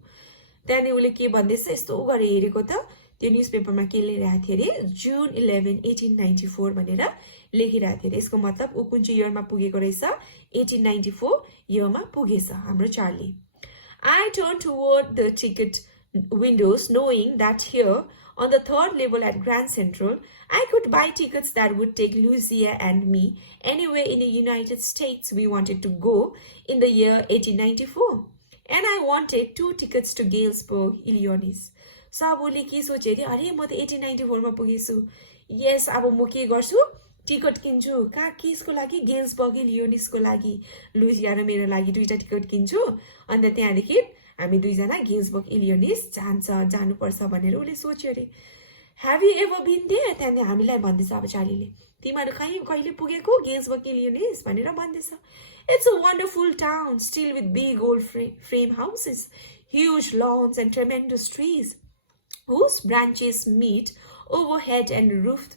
त्यहाँदेखि उसले के भन्दैछ, यस्तो गरेर हेरेको त त्यो न्युज पेपरमा के लेखिरहेको थियो अरे, जुन 11, 1894 भनेर लेखिरहेको थियो अरे. यसको मतलब ऊ कुन चाहिँ इयरमा पुगेको रहेछ, 1894 इयरमा पुगेछ हाम्रो Charlie. I turned toward the ticket windows, knowing that here on the third level at Grand Central, I could buy tickets that would take Lucia and me anywhere in the United States we wanted to go in the year 1894. And I wanted 2 tickets to Galesburg, Illinois. So अब उसले के सोचे अरे अरे म त 1894 मा पुगेछु. यस अब म के गर्छु टिकट किन्छु कहाँ केसको लागि गेल्सबर्ग इलियोनिसको लागि लुइसिया र मेरो लागि 2टा टिकट किन्छु अन्त त्यहाँदेखि हामी दुईजना गेल्सबर्ग इलियोनिस जानुपर्छ भनेर उले सोच्यो अरे. Have you ever been there? त्यहाँदेखि हामीलाई भन्दैछ अब चालीले तिमीहरू कहिले पुगेको गेल्सबर्ग इलियोनिस भनेर भन्दैछ. It's a wonderful town, still with big old frame houses, huge lawns and tremendous trees whose branches meet overhead and roofed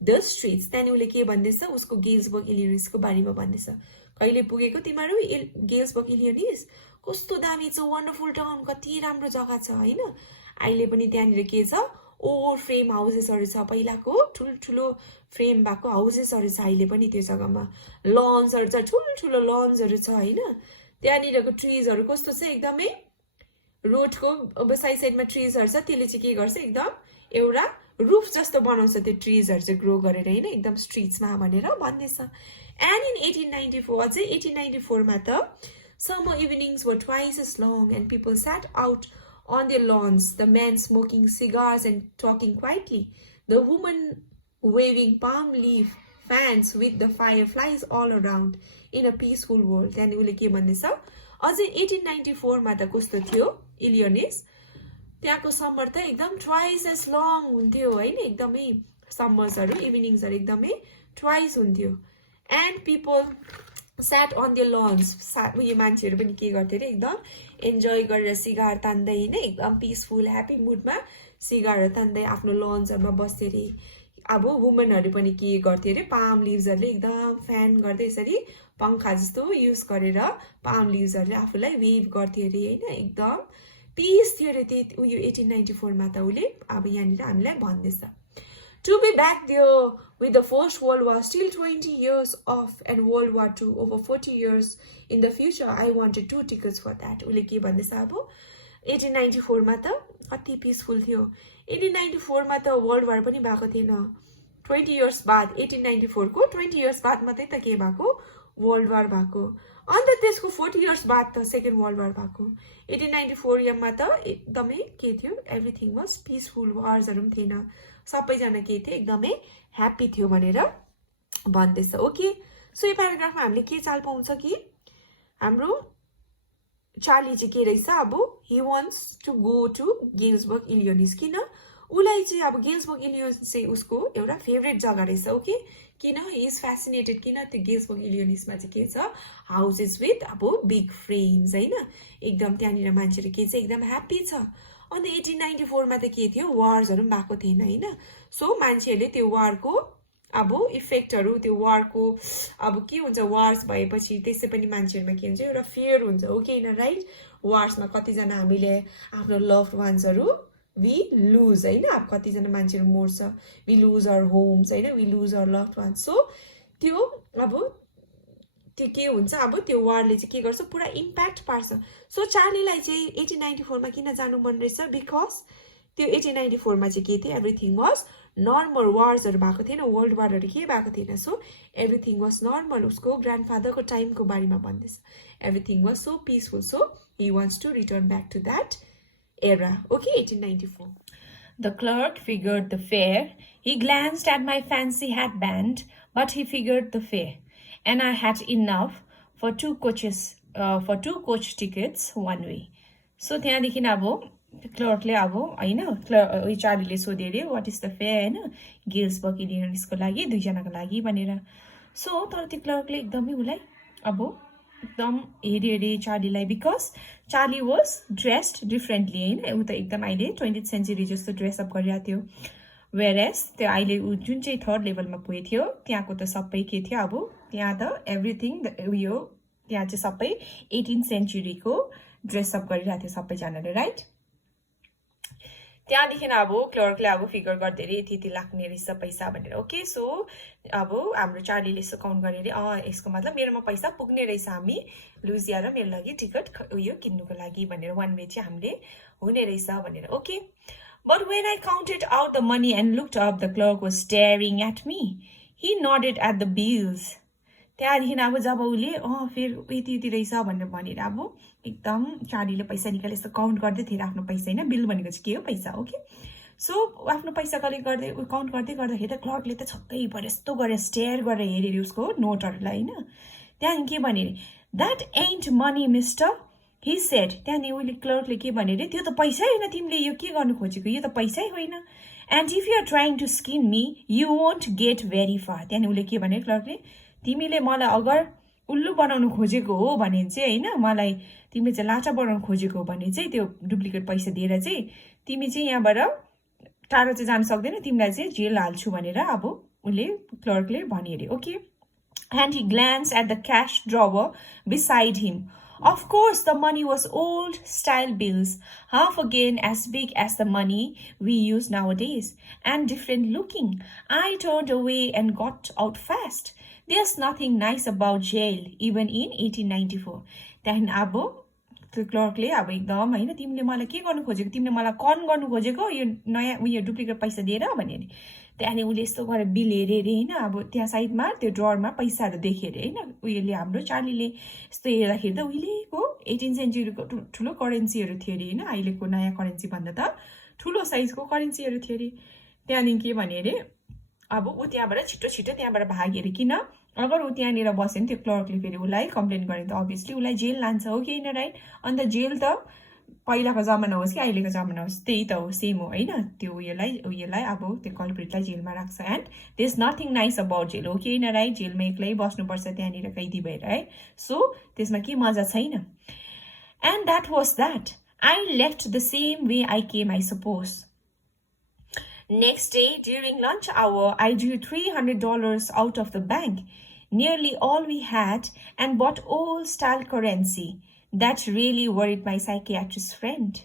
the streets. त्यहाँदेखि उसले के भन्दैछ उसको गेल्सबर्ग इलियोनिसको बारेमा भन्दैछ. कहिले पुगेको तिमीहरू गेल्सबर्ग इलियोनिस कस्तो दामी छ वन्डरफुल टाउन कति राम्रो जग्गा छ हैन. अहिले पनि त्यहाँनिर के छ ओभर फ्रेम हाउसेसहरू छ पहिलाको ठुलठुलो फ्रेम भएको हाउसेसहरू छ अहिले पनि त्यो जग्गामा लन्सहरू छ ठुलठुलो लन्सहरू छ हैन. त्यहाँनिरको ट्रिजहरू कस्तो छ एकदमै रोडको अब साइडमा ट्रिजहरू छ त्यसले चाहिँ के गर्छ एकदम एउटा रूफ जस्तो बनाउँछ त्यो ट्रिजहरू चाहिँ ग्रो गरेर हैन एकदम स्ट्रिट्समा भनेर भन्दैछ. एन्ड इन 1894 अझै 1894 मा त summer evenings were twice as long and people sat out on their lawns, the men smoking cigars and talking quietly, the women waving palm leaf fans with the fireflies all around in a peaceful world. त्यहाँदेखि उसले के भन्दैछ अझै 1894 मा त कस्तो थियो इलियोनिस त्यहाँको समर त एकदम ट्वाइस एज लङ हुन्थ्यो हैन एकदमै समर्सहरू इभिनिङ्सहरू एकदमै ट्वाइस हुन्थ्यो. And people sat on their lawns. यो मान्छेहरू पनि के गर्थे अरे एकदम इन्जोय गरेर सिगार तान्दै हैन एकदम पिसफुल ह्याप्पी मुडमा सिगारहरू तान्दै आफ्नो लन्सहरूमा बस्थे अरे. अब वुमेनहरू पनि के गर्थे अरे पाम लिभ्सहरूले एकदम फ्यान गर्दै यसरी पंखा जस्तो युज गरेर पाम लिभ्सहरूले आफूलाई वेभ गर्थे अरे हैन एकदम पिस थियो अरे त्यो उयो 1894 मा त उले अब यहाँनिर हामीलाई भन्दैछ. To be back there with the First World War still 20 years off and World War II over 40 years in the future, I wanted 2 tickets for that. उले के भन्दैछ अब 1894 मा त कति पिसफुल थियो. 1894 मा त वर्ल्ड वार पनि भएको थिएन. 20 years बाद 1894 को 20 years बाद मात्रै त के भएको वर्ल्ड वार भएको. अन्त त्यसको 40 years बाद त सेकेन्ड वर्ल्ड वार भएको. 1894 मा त एकदमै के थियो एभ्रिथिङ वाज पिसफुल वार्सहरू पनि थिएन सबैजना के थियो एकदमै ह्याप्पी थियो भनेर भन्दैछ. ओके सो यो प्याराग्राफमा हामीले के चाल पाउँछ कि हाम्रो चार्ली चाहिँ के रहेछ अब he wants to go to Galesburg Illinois. किन उलाई चाहिँ अब गेल्सबर्ग इलियोनिस चाहिँ उसको एउटा फेभरेट जग्गा रहेछ. ओके किन ही इज फ्यासिनेटेड किन त्यो गेल्सबर्ग इलियोनिसमा चाहिँ के छ हाउसेस विथ अब बिग फ्रेम्स हैन एकदम त्यहाँनिर मान्छेहरू के चाहिँ एकदम ह्याप्पी छ. अन्त 1894 मा त के थियो वार्सहरू पनि भएको थिएन हैन. सो मान्छेहरूले त्यो वारको अब इफेक्टहरू त्यो वारको अब के हुन्छ वार्स भएपछि त्यसै पनि मान्छेहरूमा के हुन्छ एउटा फियर हुन्छ हो कि हैन राइट. वार्समा कतिजना हामीले आफ्नो लभड वान्सहरू वी लुज हैन अब कतिजना मान्छेहरू मर्छ वी लुज आवर होम्स हैन we lose our loved ones. So त्यो अब त्यो के हुन्छ अब त्यो वारले चाहिँ के गर्छ पुरा इम्प्याक्ट पार्छ. सो चार्लीलाई चाहिँ 1894 मा किन जानु मन रहेछ बिकज त्यो 1894 मा चाहिँ के थियो एभ्रिथिङ वाज नर्मल वार्सहरू भएको थिएन वर्ल्ड वारहरू के भएको थिएन. सो एभ्रिथिङ वाज नर्मल उसको ग्रान्डफादरको टाइमको बारेमा भन्दैछ everything was so peaceful. So he wants to return back to that era. Okay 1894. The clerk figured the fare. He glanced at my fancy hatband, but he figured the fare. And I had enough for 2 coach tickets one way. So त्यहाँदेखि अब क्लर्कले अब हैन चार्लीले सोधे अरे what is the fair हैन Galesburg इलियोनिसको लागि दुईजनाको लागि भनेर. सो तर त्यो क्लर्कले एकदमै उलाई अब एकदम हेऱ्यो अरे चार्लीलाई because Charlie was dressed differently हैन ऊ त एकदम अहिले 20th century जस्तो ड्रेसअप गरिरहेको थियो. वेयरएज त्यो अहिले ऊ जुन चाहिँ थर्ड लेभलमा पुगेको थियो त्यहाँको त सबै के थियो अब त्यहाँ त एभ्रिथिङ उयो त्यहाँ चाहिँ सबै 18th century को ड्रेसअप गरिरहेको थियो सबैजनाले राइट. त्यहाँदेखि अब क्लर्कले अब फिगर गर्दै अरे यति लाग्ने रहेछ पैसा भनेर. ओके सो अब हाम्रो चार्लीले यसो काउन्ट गरे अरे यसको मतलब मेरोमा पैसा पुग्ने रहेछ हामी लुजिया र मेरो लागि टिकट उयो किन्नुको लागि भनेर वान वे चाहिँ हामीले हुने रहेछ भनेर okay But when I counted out the money and looked up, the clerk was staring at me. He nodded at the bills. त्यहाँदेखि अब जब उसले फेरि यति यति रहेछ भनेर भनेर अब एकदम चाँडीले पैसा निकाले यस्तो काउन्ट गर्दै थियो आफ्नो पैसा होइन बिल भनेको चाहिँ के हो पैसा ओके सो आफ्नो पैसा कलेक्ट गर्दै काउन्ट गर्दै गर्दाखेरि त क्लर्कले त छक्कै पऱ्यो यस्तो गरेर स्टेयर गरेर हेऱ्यो अरे उसको नोटहरूलाई होइन त्यहाँदेखि के भने अरे that ain't money mister he shed त्यहाँदेखि उसले क्लर्कले के भने अरे त्यो त पैसै होइन तिमीले यो के गर्नु खोजेको यो त पैसै होइन and if you are trying to skin me you won't get very far त्यहाँदेखि उसले के भने क्लर्कले तिमीले मलाई अगर उल्लु बनाउनु खोजेको हो भने चाहिँ होइन मलाई तिमीले चाहिँ लाटा बनाउनु खोजेको हो भने चाहिँ त्यो डुप्लिकेट पैसा दिएर चाहिँ तिमी चाहिँ यहाँबाट टाढो चाहिँ जान सक्दैन तिमीलाई चाहिँ जेल हाल्छु भनेर अब उसले क्लर्कले भने अरे okay and he glance at the cash drawer beside him Of course, the money was old style bills, half again as big as the money we use nowadays, and different looking. I turned away and got out fast. There's nothing nice about jail, even in 1894. त्यहाँदेखि अब त्यो क्लर्कले अब एकदम होइन तिमीले मलाई के गर्नु खोजेको तिमीले मलाई कन गर्नु खोजेको यो नयाँ उयो डुप्लिकेट पैसा दिएर भने नि त्यहाँदेखि उसले यस्तो गरेर बिल हेऱ्यो अरे होइन अब त्यहाँ साइडमा त्यो ड्रवरमा पैसाहरू देख्यो अरे होइन उयोले हाम्रो चार्लीले यस्तो हेर्दाखेरि त उहिलेको 18 सेन्चुरीको ठुलो करेन्सीहरू थियो अरे होइन अहिलेको नयाँ करेन्सी भन्दा त ठुलो साइजको करेन्सीहरू थियो अरे त्यहाँदेखि के भने अरे अब ऊ त्यहाँबाट छिटो छिटो त्यहाँबाट भाग्यो अरे किन अगर ऊ त्यहाँनिर बस्यो भने त्यो क्लर्कले फेरि उसलाई कम्प्लेन गर्यो त अभियसली उसलाई जेल लान्छ हो कि होइन राइट अन्त जेल त पहिलाको जमाना होस् कि अहिलेको जमाना होस् त्यही त हो सेम हो होइन त्यो उयोलाई अब त्यो कल्प्रिटलाई जेलमा राख्छ and there is nothing nice about jail हो कि होइन राइट जेलमा एक्लै बस्नुपर्छ त्यहाँनिर कैदी भएर है सो त्यसमा के मजा छैन and that was that I left the same way I came I suppose Next day, during lunch hour, I drew $300 out of the bank, nearly all we had, and bought old-style currency. That really worried my psychiatrist friend.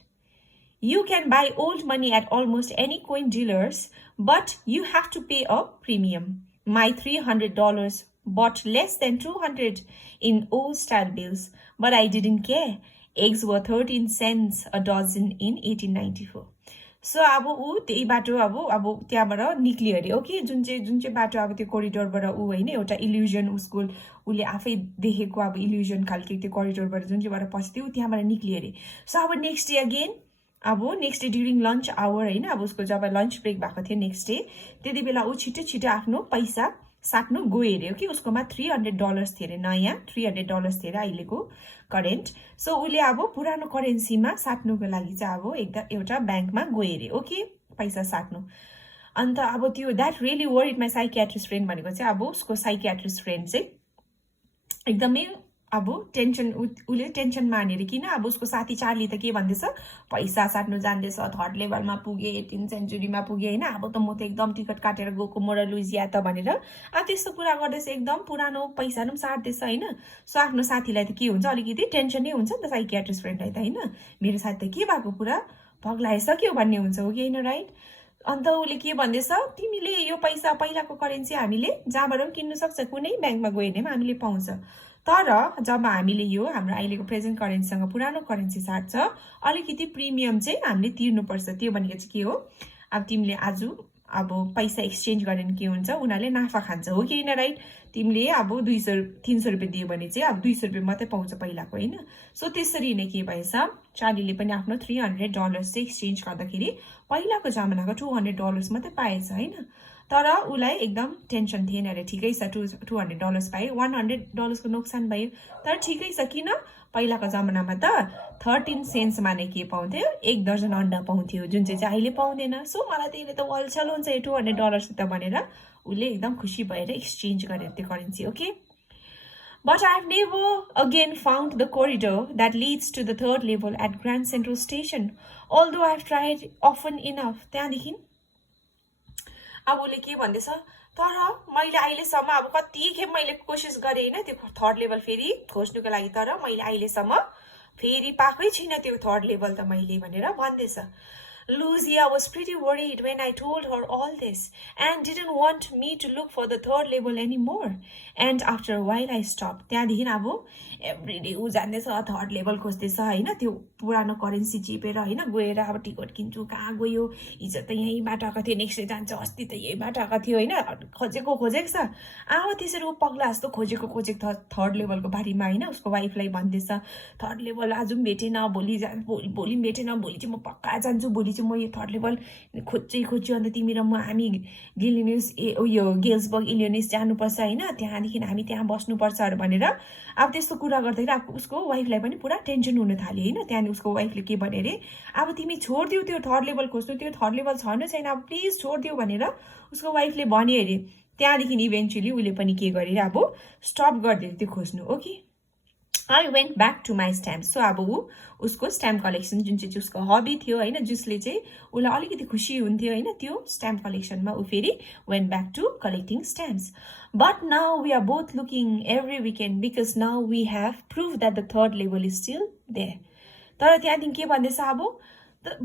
You can buy old money at almost any coin dealers, but you have to pay a premium. My $300 bought less than $200 in old-style bills, but I didn't care. Eggs were 13 cents a dozen in 1894. So अब ऊ त्यही बाटो अब त्यहाँबाट निक्लियो अरे okay जुन चाहिँ बाटो अब त्यो कोरिडोरबाट ऊ होइन एउटा इल्युजन उसको उसले आफै देखेको अब इल्युजन खालको त्यो कोरिडोरबाट जुन चाहिँबाट पस्थ्यो त्यहाँबाट निक्लियो अरे सो अब next day during lunch hour होइन अब उसको जब लन्च ब्रेक भएको थियो नेक्स्ट डे त्यति बेला ऊ छिटो आफ्नो पैसा साट्नु गयो अरे कि उसकोमा $300 थियो अरे नयाँ $300 थियो अरे अहिलेको करेन्ट सो उसले अब पुरानो करेन्सीमा साट्नुको लागि चाहिँ अब एकदम एउटा ब्याङ्कमा गयो अरे ओके पैसा साट्नु अन्त अब त्यो that really worried my psychiatrist friend भनेको चाहिँ अब उसको साइकियाट्रिस्ट फ्रेन्ड चाहिँ एकदमै अब उसले टेन्सन मानेर किन अब उसको साथी चार्ली त के भन्दैछ पैसा साट्नु जान्दैछ 3rd लेभलमा पुगे 18 सेन्चुरीमा पुगे होइन अब त म त एकदम टिकट काटेर गएको मोरा लुइजिया त भनेर अब त्यस्तो कुरा गर्दैछ एकदम पुरानो पैसा पनि साट्दैछ होइन सो आफ्नो साथीलाई त के हुन्छ अलिकति टेन्सनै हुन्छ नि त साइकियाट्रिस्ट फ्रेन्डलाई त होइन मेरो साथी त के भएको पुरा पग्लाइसक्यो भन्ने हुन्छ हो कि होइन राइट अन्त उसले के भन्दैछ तिमीले यो पैसा पहिलाको करेन्सी हामीले जहाँबाट पनि किन्नु सक्छ कुनै ब्याङ्कमा गयो भने पनि हामीले पाउँछ तर जब हामीले यो हाम्रो अहिलेको प्रेजेन्ट करेन्सीसँग पुरानो करेन्सी साट्छ अलिकति प्रिमियम चाहिँ हामीले तिर्नुपर्छ त्यो भनेको चाहिँ के हो अब तिमीले आज अब पैसा एक्सचेन्ज गर्यो भने के हुन्छ उनीहरूले नाफा खान्छ हो कि होइन राइट तिमीले अब 300 रुपियाँ दियो भने चाहिँ अब 200 रुपियाँ मात्रै पाउँछ पहिलाको होइन सो त्यसरी नै के भएछ चार्लीले पनि आफ्नो $300 चाहिँ एक्सचेन्ज गर्दाखेरि पहिलाको जमानाको $200 मात्रै पाएछ होइन तर उसलाई एकदम टेन्सन थिएन अरे ठिकै छ $200 पायो $100 को नोक्सान भयो तर ठिकै छ किन पहिलाको जमानामा त 13 सेन्ट्समा नै के पाउँथ्यो 1 दर्जन अन्डा पाउँथ्यो जुन चाहिँ अहिले पाउँदैन सो मलाई त्यसले त वलछल हुन्छ यो $200 त भनेर उसले एकदम खुसी भएर एक्सचेन्ज गरे त्यो currency okay But I've never again found the corridor that leads to the 3rd level at Grand Central Station, although I've tried often enough. त्यहाँदेखि अब उसले के भन्दैछ तर मैले अहिलेसम्म अब कति खेप मैले कोसिस गरेँ होइन त्यो 3rd लेभल फेरि खोज्नुको लागि तर मैले अहिलेसम्म फेरि पाएकै छैन त्यो 3rd लेभल त मैले भनेर भन्दैछ Lucia was pretty worried when I told her all this and didn't want me to look for the third label anymore. And after a while I stopped. त्यहाँदेखि अब एभ्रिडे ऊ जान्दैछ थर्ड लेभल खोज्दैछ होइन त्यो पुरानो करेन्सी चिपेर होइन गएर अब टिकट किन्छु कहाँ गयो हिजो त यहीँबाट आएको थियो नेक्स्ट डे जान्छ अस्ति त यहीँबाट आएको थियो होइन खोजेको छ अब त्यसरी ऊ पग्ला जस्तो खोजेको थर्ड लेभलको बारेमा होइन उसको वाइफलाई भन्दैछ थर्ड लेभल आज पनि भेटेन भोलि पनि भेटेन भोलि चाहिँ म पक्का जान्छु भोलि चाहिँ म यो थर्ड लेभल खोज्छु अन्त तिमी र म हामी यो गेल्सबर्ग इलिनोइस जानुपर्छ होइन त्यहाँदेखि हामी त्यहाँ बस्नुपर्छ भनेर अब त्यस्तो कुरा गर्दाखेरि अब उसको वाइफलाई पनि पुरा टेन्सन हुन थाल्यो होइन त्यहाँदेखि उसको वाइफले के भने अरे अब तिमी छोडिदिऊ त्यो थर्ड लेभल खोज्नु त्यो थर्ड लेभल छैन अब प्लिज छोडिदिऊ भनेर उसको वाइफले भन्यो अरे त्यहाँदेखि इभेन्चुली उसले पनि के गरेर अब स्टप गरिदियो त्यो खोज्नु okay I went back to my stamps. So अब उसको स्ट्याम्प कलेक्सन जुन चाहिँ उसको हबी थियो होइन जसले चाहिँ उसलाई अलिकति खुसी हुन्थ्यो होइन त्यो स्ट्याम्प कलेक्सनमा ऊ फेरि went back to collecting stamps. But now we are both looking every weekend because now we have proof that the third label is still there. तर त्यहाँदेखि के भन्दैछ अब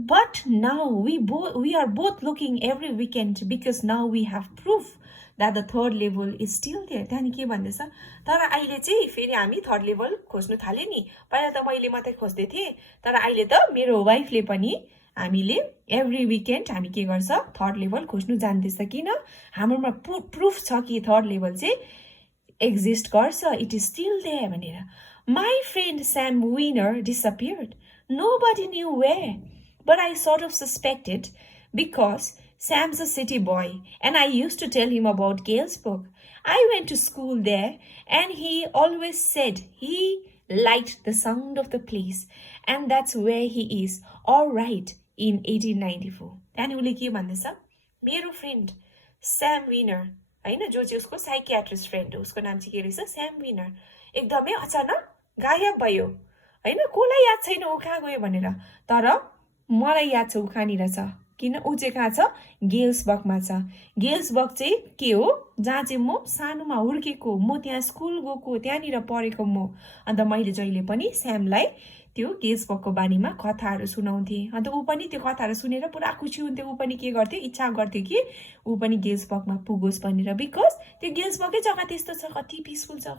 But now we are both looking every weekend because now we have proof that the third level is still there. त्यहाँदेखि के भन्दैछ तर अहिले चाहिँ फेरि हामी थर्ड लेभल खोज्नु थाल्यो नि पहिला त मैले मात्रै खोज्दै थिएँ तर अहिले त मेरो वाइफले पनि हामीले एभ्री विकेन्ड हामी के गर्छ थर्ड लेभल खोज्नु जान्दैछ किन हाम्रोमा प्रुफ छ कि थर्ड लेभल चाहिँ एक्जिस्ट गर्छ इट इज स्टिल देयर भनेर my friend Sam Weiner disappeared nobody knew where but I sort of suspected because Sam's a city boy, and I used to tell him about Galesburg. I went to school there, and he always said he liked the sound of the place, and that's where he is, all right, in 1894. And उसले के भन्दैछ मेरो friend Sam winner होइन जो चाहिँ उसको psychiatrist friend हो उसको नाम चाहिँ के रहेछ स्याम विनर एकदमै अचानक गायब भयो होइन कसलाई याद छैन ऊ कहाँ गयो भनेर तर मलाई याद छ ऊ कहाँनिर छ किन ऊ चाहिँ कहाँ छ गेल्सबर्गमा छ गेल्सबर्ग चाहिँ के हो जहाँ चाहिँ म सानोमा हुर्केको म त्यहाँ स्कुल गएको त्यहाँनिर पढेको म अन्त मैले जहिले पनि स्यामलाई त्यो गेल्सबर्गको बारेमा कथाहरू सुनाउँथेँ अन्त ऊ पनि त्यो कथाहरू सुनेर पुरा खुसी हुन्थ्यो ऊ पनि के गर्थ्यो इच्छा गर्थ्यो कि ऊ पनि गेल्सबर्गमा पुगोस् भनेर बिकज त्यो गेल्सबर्गकै जग्गा त्यस्तो छ कति पिसफुल छ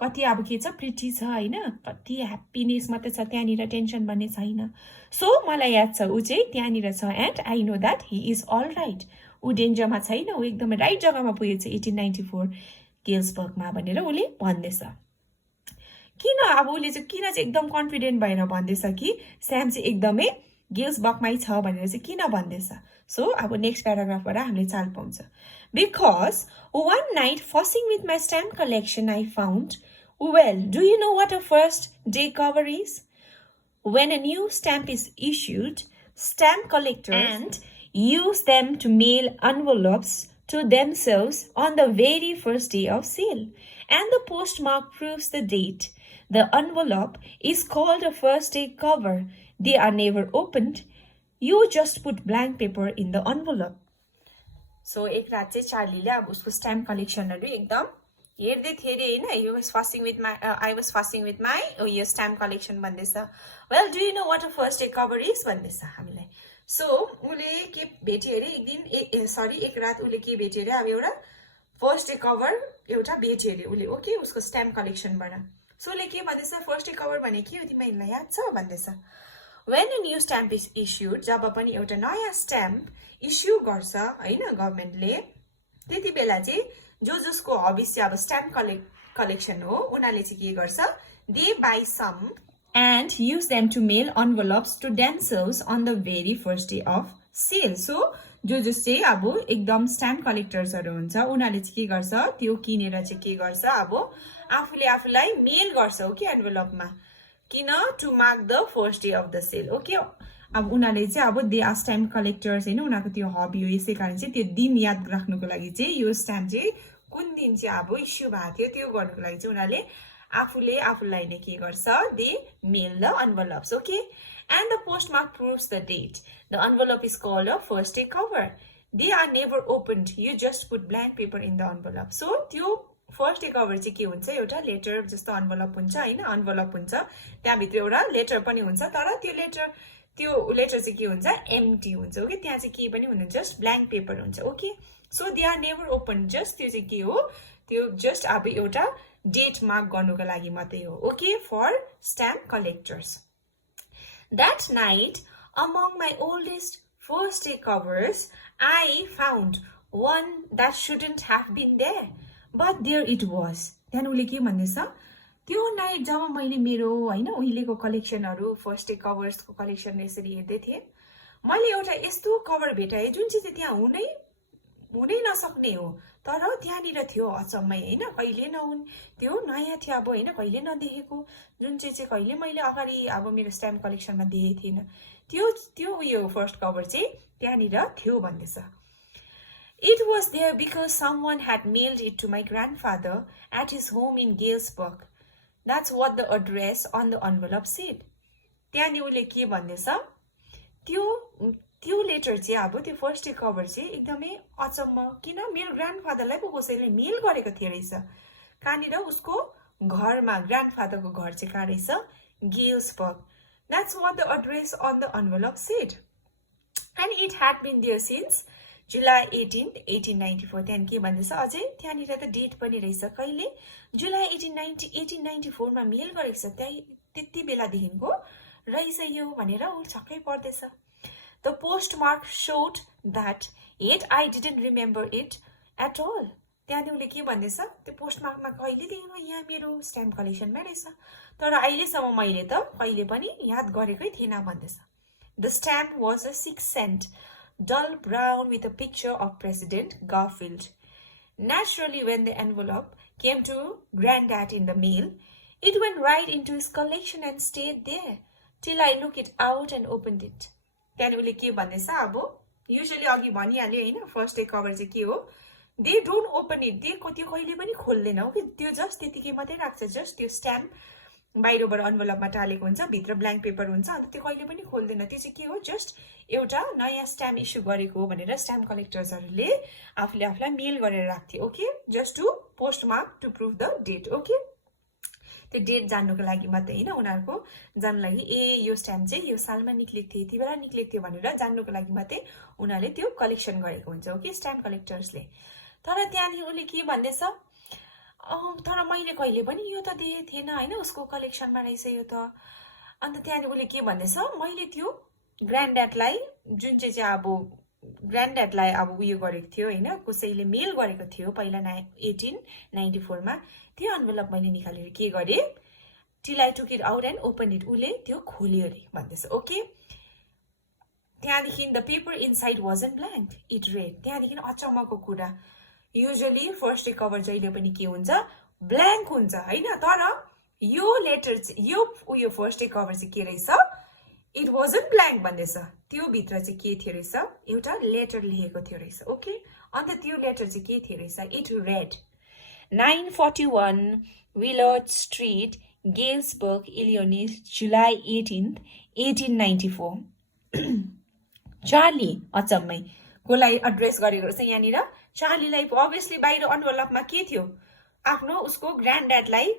कति अब के छ प्रिटी छ होइन कति ह्याप्पिनेस मात्रै छ त्यहाँनिर टेन्सन भन्ने छैन सो मलाई याद छ ऊ चाहिँ त्यहाँनिर छ and I know that he is all right ऊ डेन्जरमा छैन ऊ एकदमै राइट जग्गामा पुगेको छ 1894 गेल्सबर्गमा भनेर उसले भन्दैछ किन अब उसले चाहिँ किन चाहिँ एकदम कन्फिडेन्ट भएर भन्दैछ कि स्याम चाहिँ एकदमै गेल्सबर्गमै छ भनेर चाहिँ किन भन्दैछ सो अब नेक्स्ट प्याराग्राफबाट हामीले चाल पाउँछ because one night fussing with my stamp collection I found well do you know what a first day cover is when a new stamp is issued, stamp collectors and use them to mail envelopes to themselves on the very first day of sale. And the postmark proves the date. The envelope is called a first day cover. They are never opened. You just put blank paper in the envelope. So, एक रात चाहिँ चार्लीले अब उसको stamp कलेक्सनहरू एकदम हेर्दै थिएँ अरे होइन I was fasting with my यो स्ट्याम्प कलेक्सन भन्दैछ well do you know what a first day cover is भन्दैछ हामीलाई सो उसले के भेट्यो अरे एक रात उसले के भेट्यो अरे अब एउटा फर्स्ट डे कभर एउटा भेट्यो अरे उसले ओके उसको स्ट्याम्प कलेक्सनबाट सो उसले के भन्दैछ फर्स्ट डे कभर भने के हो तिमीलाई याद छ भन्दैछ when a new stamp is issued जब पनि एउटा नयाँ स्ट्याम्प इस्यु गर्छ होइन गभर्मेन्टले त्यति बेला चाहिँ जसको हबिज चाहिँ अब स्ट्याम्प कलेक्सन हो उनीहरूले चाहिँ के गर्छ they buy some and use them to mail envelopes to themselves on the very first day of sale so जो चाहिँ अब एकदम स्ट्याम्प कलेक्टर्सहरू हुन्छ उनीहरूले चाहिँ के गर्छ त्यो किनेर चाहिँ के गर्छ अब आफूले आफूलाई मेल गर्छ हो कि एन्भलपमा किन to mark the first day of the sale okay अब उनीहरूले चाहिँ अब दे आर स्ट्याम्प कलेक्टर्स होइन उनीहरूको त्यो हबी हो यसै कारण चाहिँ त्यो दिन याद राख्नुको लागि चाहिँ यो स्ट्याम्प चाहिँ कुन दिन चाहिँ अब इस्यु भएको थियो त्यो गर्नुको लागि चाहिँ उनीहरूले आफूले आफूलाई नै के गर्छ they mail the envelopes okay and the postmark proves the date the envelope is called a first day cover they are never opened you just put blank paper in the envelope so त्यो first day cover चाहिँ के हुन्छ एउटा letter जस्तो एन्भलप हुन्छ होइन एन्भलप हुन्छ त्यहाँभित्र एउटा लेटर पनि हुन्छ तर त्यो लेटर त्यो लेटर चाहिँ के हुन्छ एम्प्टी हुन्छ ओके त्यहाँ चाहिँ केही पनि हुँदैन जस्ट ब्ल्याङ्क पेपर हुन्छ okay so they are never open just त्यो चाहिँ के हो त्यो जस्ट अब एउटा डेट मार्क गर्नुको लागि मात्रै हो okay for stamp collectors That night, among my oldest first day covers, I found one that shouldn't have been there. But there it was. त्यहाँदेखि उसले के भन्दैछ त्यो नाइट जब मैले मेरो होइन उहिलेको कलेक्सनहरू फर्स्ट डे कभर्सको कलेक्सन यसरी हेर्दै थिएँ मैले एउटा यस्तो कभर भेटाएँ जुन चाहिँ त्यहाँ हुनै नसक्ने हो तर त्यहाँनिर थियो अचम्मै होइन कहिले नहुन् त्यो नयाँ थियो अब होइन कहिले नदेखेको जुन चाहिँ कहिले मैले अगाडि अब मेरो स्ट्याम्प कलेक्सनमा देखेको थिएन त्यो उयो फर्स्ट कभर चाहिँ त्यहाँनिर थियो भन्दैछ It was there because someone had mailed it to my grandfather at his home in Galesburg. That's what the address on the envelope said. त्यहाँनिर उसले के भन्दैछ त्यो लेटर चाहिँ अब त्यो फर्स्ट डे कभर चाहिँ एकदमै अचम्म किन मेरो ग्रान्डफादरलाई पो कसैले मेल गरेको थियो रहेछ कहाँनिर उसको घरमा ग्रान्डफादरको घर चाहिँ कहाँ रहेछ Galesburg That's what the address on the envelope said. And it had been there since July 18th, 1894. त्यहाँदेखि के भन्दैछ अझै त्यहाँनिर त डेट पनि रहेछ कहिले जुलाई 1894 मा मेल गरेको छ त्यति बेलादेखिको रहेछ यो भनेर ऊ छक्कै पर्दैछ The postmark showed that yet I didn't remember it at all. त्यहाँदेखि उसले के भन्दैछ त्यो पोस्टमार्कमा कहिलेदेखिको यहाँ मेरो स्ट्याम्प कलेक्सनमै रहेछ तर अहिलेसम्म मैले त कहिले पनि याद गरेकै थिएन भन्दैछ The stamp was a 6-cent, dull brown with a picture of President Garfield. Naturally, when the envelope came to Granddad in the mail, it went right into his collection and stayed there till I looked it out and opened it. त्यहाँदेखि उसले के भन्दैछ अब usually अघि भनिहाल्यो होइन first day cover चाहिँ के हो दे डोन्ट ओपन इट त्यो कहिले पनि खोल्दैन हो कि त्यो जस्ट त्यतिकै मात्रै राख्छ जस्ट त्यो स्ट्याम्प बाहिरबाट एन्भलपमा टालेको हुन्छ भित्र ब्ल्याङ्क पेपर हुन्छ अन्त त्यो कहिले पनि खोल्दैन त्यो चाहिँ के हो जस्ट एउटा नयाँ स्ट्याम्प इस्यु गरेको हो भनेर स्ट्याम्प कलेक्टर्सहरूले आफूलाई मेल गरेर राख्थे okay just to postmark to prove the date okay त्यो डेट जान्नुको लागि मात्रै होइन उनीहरूको जान्नु लागि यो स्ट्याम्प चाहिँ यो सालमा निक्लेको थियो यति बेला निक्लेको थियो भनेर जान्नुको लागि मात्रै उनीहरूले त्यो कलेक्सन गरेको हुन्छ ओके स्ट्याम्प कलेक्टर्सले तर त्यहाँदेखि उसले के भन्दैछ तर मैले कहिले पनि यो त देखेको थिएन होइन उसको कलेक्सनमा रहेछ यो त अन्त त्यहाँदेखि उसले के भन्दैछ मैले त्यो ग्रान्डड्याडलाई जुन चाहिँ अब ग्रान्डड्याडलाई अब उयो गरेको थियो होइन कसैले मेल गरेको थियो पहिला 1894 मा त्यो एन्भलप मैले निकालेर के गरेँ till I took it out and open it उसले त्यो खोल्यो अरे भन्दैछ ओके त्यहाँदेखि the paper inside wasn't blank it red त्यहाँदेखि अचम्मको कुरा युजुअली फर्स्ट डे कभर जहिले पनि के हुन्छ ब्ल्याङ्क हुन्छ होइन तर यो लेटर यो उयो फर्स्ट डे कभर चाहिँ के रहेछ इट वाजन्ट ब्ल्याङ्क भन्दैछ त्यो भित्र चाहिँ के थियो रहेछ एउटा लेटर लेखेको थियो रहेछ ओके अन्त त्यो लेटर चाहिँ के थियो रहेछ it red 941 Willard Street, Galesburg, Illinois, July 18th, 1894. Charlie अचम्मै कोलाई एड्रेस गरेको रहेछ यहाँनिर चार्लीलाई अभियसली बाहिर एन्भलपमा के थियो आफ्नो उसको ग्रान्डड्याडलाई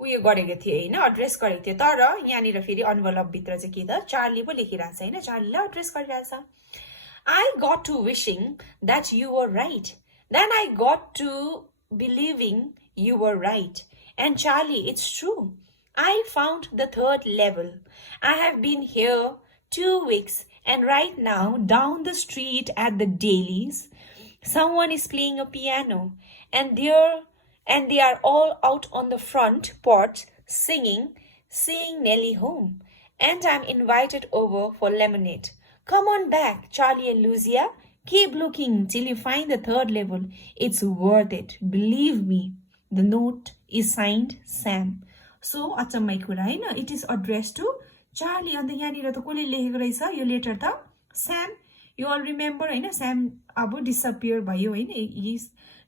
उयो गरेको थियो होइन एड्रेस गरेको थियो तर यहाँनिर फेरि एन्भलप भित्र चाहिँ के त चार्ली पो लेखिरहेको छ होइन चार्लीलाई एड्रेस गरिरहेछ I got to wishing that you were right then I got to believing you were right. And Charlie, it's true. I found the third level. I have been here 2 weeks and right now down the street at the Dailies, someone is playing a piano and they are all out on the front porch singing Nelly home. And I'm invited over for lemonade. Come on back, Charlie and Lucia. Keep looking till you find the third level. It's worth it. Believe me. The note is signed Sam. So, अचम्मै कुरा हैन it is addressed to Charlie. अन्त यहाँनिर त कसले लेखेको रहेछ यो लेटर त Sam. You all remember हैन Sam अब disappear भयो हैन he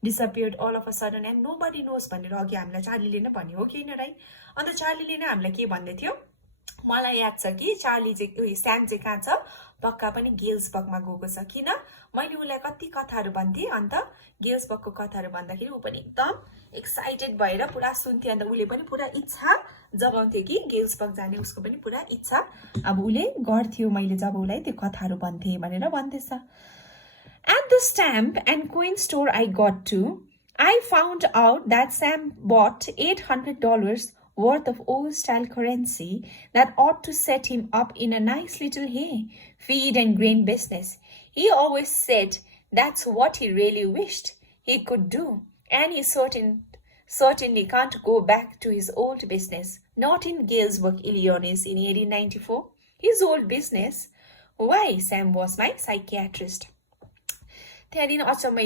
disappeared all of a sudden and nobody knows भनेर अघि हामीलाई चार्लीले नै भन्यो हो कि हैन राइट अन्त चार्लीले नै हामीलाई के भन्दै थियो मलाई याद छ कि चार्ली चाहिँ स्याम चाहिँ कहाँ छ पक्का पनि गेल्सबर्गमा गएको छ किन मैले उसलाई कति कथाहरू भन्थे अन्त गेल्सबर्गको कथाहरू भन्दाखेरि ऊ पनि एकदम एक्साइटेड भएर पुरा सुन्थ्यो अन्त उसले पनि पुरा इच्छा जगाउँथ्यो कि गेल्सबर्ग जाने उसको पनि पुरा इच्छा अब उसले गर्थ्यो मैले जब उसलाई त्यो कथाहरू भन्थे भनेर भन्दैछ At the stamp and coin store I got to, I found out that Sam bought $800 worth of old-style currency that ought to set him up in a nice little hay, feed and grain business. He always said that's what he really wished he could do, and he certainly can't go back to his old business, not in Galesburg, Illinois in 1894. His old business? Why, Sam was my psychiatrist. त्यहाँदेखि अचम्म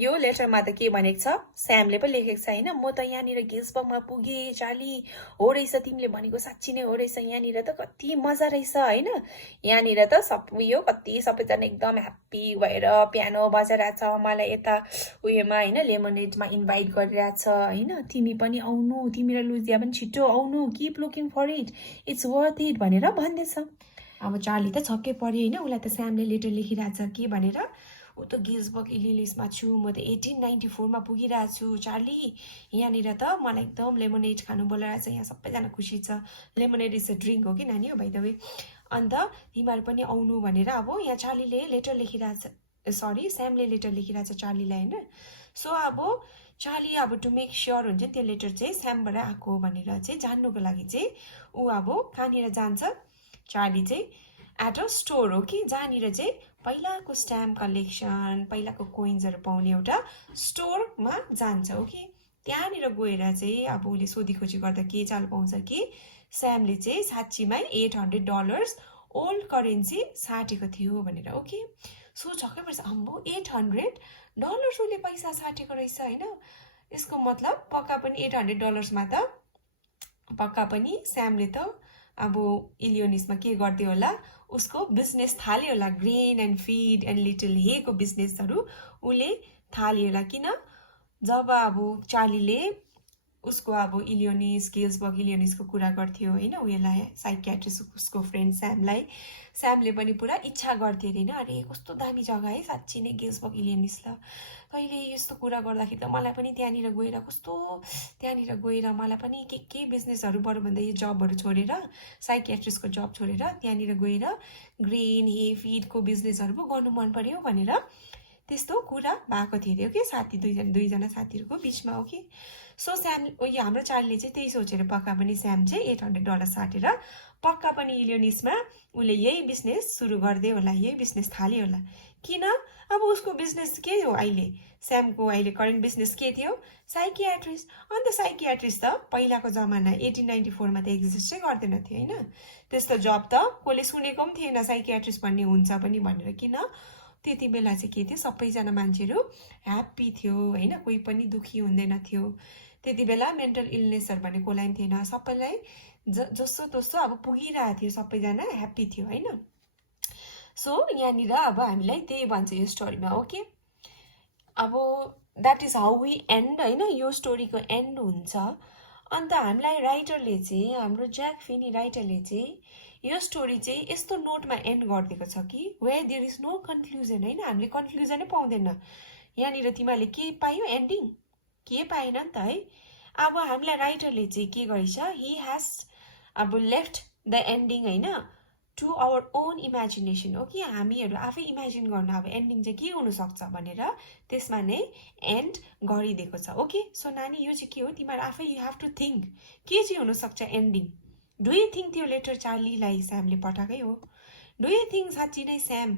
यो लेटरमा त के भनेको छ स्यामले पो लेखेको छ हैन म त यहाँनिर गेल्सबर्गमा पुगेँ चार्ली हो रहेछ तिमीले भनेको साँच्ची नै हो रहेछ यहाँनिर त कति मजा रहेछ हैन यहाँनिर त कति सबैजना एकदम ह्याप्पी भएर पियानो बजाइरहेछ मलाई यता उयोमा हैन लेमोनेडमा इन्भाइट गरिरहेछ हैन तिमी पनि आउनु तिमी र लुजिया पनि छिटो आउनु keep looking for it it's worth it भनेर भन्दैछ अब चार्ली त छक्कै पर्यो हैन उलाई त स्यामले लेटर लेखिरहेछ के भनेर ऊ त गेल्सबर्ग इलिनोइसमा छु म त 1894 मा पुगिरहेको छु चार्ली यहाँनिर त मलाई एकदम लेमोनेड खानु बोलाइरहेछ यहाँ सबैजना खुसी छ लेमोनेड इज अ ड्रिङ्क हो कि नानी हो बाइ द वे अन्त तिमीहरू पनि आउनु भनेर अब यहाँ चार्लीले लेटर लेखिरहेछ सरी स्यामले लेटर लेखिरहेछ चार्लीलाई हैन सो अब चार्ली अब टु मेक स्योर हुन्छ त्यो लेटर चाहिँ स्यामबाट आएको भनेर चाहिँ जान्नुको लागि चाहिँ ऊ अब कहाँनिर जान्छ चार्ली चाहिँ एट अ स्टोर हो कि जहाँनिर चाहिँ पहिलाको स्ट्याम्प कलेक्सन पहिलाको कोइन्सहरू पाउने एउटा स्टोरमा जान्छ ओके त्यहाँनिर गएर चाहिँ अब उसले सोधीखोजी गर्दा के चाल पाउँछ कि स्यामले चाहिँ साँच्चीमै $800 ओल्ड करेन्सी साटेको थियो भनेर ओके सो छक्कै पर्छ अम्बो $800 उसले पैसा साटेको रहेछ हैन यसको मतलब पक्का पनि $800 मा त पक्का पनि स्यामले त अब इलियोनिसमा के गर्दै होला उसको बिजनेस थाल्यो होला grain and feed and little हे को बिजनेसहरू उसले थाल्यो होला किन जब अब चार्लीले उसको अब इलियोनिस गेल्सबर्ग इलियोनिसको कुरा गर्थ्यो हैन उयोलाई साइकियाट्रिस्ट उसको फ्रेन्ड स्यामले पनि पुरा इच्छा गर्थ्यो हैन अरे कस्तो दामी जग्गा है साच्चै नै गेल्सबर्ग इलियोनिस ल कहिले यस्तो कुरा गर्दाखेरि त मलाई पनि त्यहाँनिर गएर कस्तो त्यहाँनिर गएर मलाई पनि के बिजनेसहरू बरु भन्दा यो जबहरू छोडेर साइकियाट्रिस्टको जब छोडेर त्यहाँनिर गएर ग्रेन हे फिडको बिजनेसहरू पो गर्नु मन पर्यो भनेर त्यस्तो कुरा भएको थियो कि साथी दुईजना साथीहरूको बिचमा हो कि सो स्याम यो हाम्रो चार्लीले चाहिँ त्यही सोचेर पक्का पनि स्याम चाहिँ $800 साटेर पक्का पनि इलियोनिसमा उसले यही बिजनेस सुरु गर्दै होला यही बिजनेस थाल्यो होला किन अब उसको बिजनेस के हो अहिले स्यामको अहिले करेन्ट बिजनेस के थियो साइकियाट्रिस्ट अन्त साइकियाट्रिस्ट त पहिलाको जमाना 1894 मा त एक्जिस्टै गर्दैन थियो हैन त्यस्तो जब त कसले सुनेको पनि थिएन साइकियाट्रिस्ट भन्ने हुन्छ पनि भनेर किन त्यति बेला चाहिँ के थियो सबैजना मान्छेहरू ह्याप्पी थियो हैन कोही पनि दुखी हुँदैन थियो त्यति बेला मेन्टल इलनेसहरू भन्ने कोलाई थिएन सबैलाई जसो तसो अब पुगिरहेको थियो सबैजना ह्याप्पी थियो हैन सो यहाँनिर अब हामीलाई त्यही भन्छ यो स्टोरीमा ओके अब that is how we end हैन यो स्टोरीको एन्ड हुन्छ अन्त हामीलाई राइटरले चाहिँ हाम्रो ज्याक फिनी राइटरले चाहिँ यो स्टोरी चाहिँ यस्तो नोटमा एन्ड गरिदिएको छ कि where there is no conclusion हैन हामीले कन्क्लुजनै पाउँदैन यहाँनिर तिमीहरूले के पायो एन्डिङ के पाएन नि त है अब हामीलाई राइटरले चाहिँ के गरेछ ही हेज अब लेफ्ट द एन्डिङ हैन टु आवर ओन इमेजिनेसन हो कि हामीहरू आफै इमेजिन गर्नु अब एन्डिङ चाहिँ के हुनसक्छ भनेर त्यसमा नै एन्ड गरिदिएको छ ओके सो नानी यो चाहिँ के हो तिमीहरू आफै यु हेभ टु थिङ्क के चाहिँ हुनसक्छ एन्डिङ डु यु थिङ्क त्यो लेटर चार्लीलाई स्यामले पठाएकै हो डु यु थिङ्क साँच्ची नै स्याम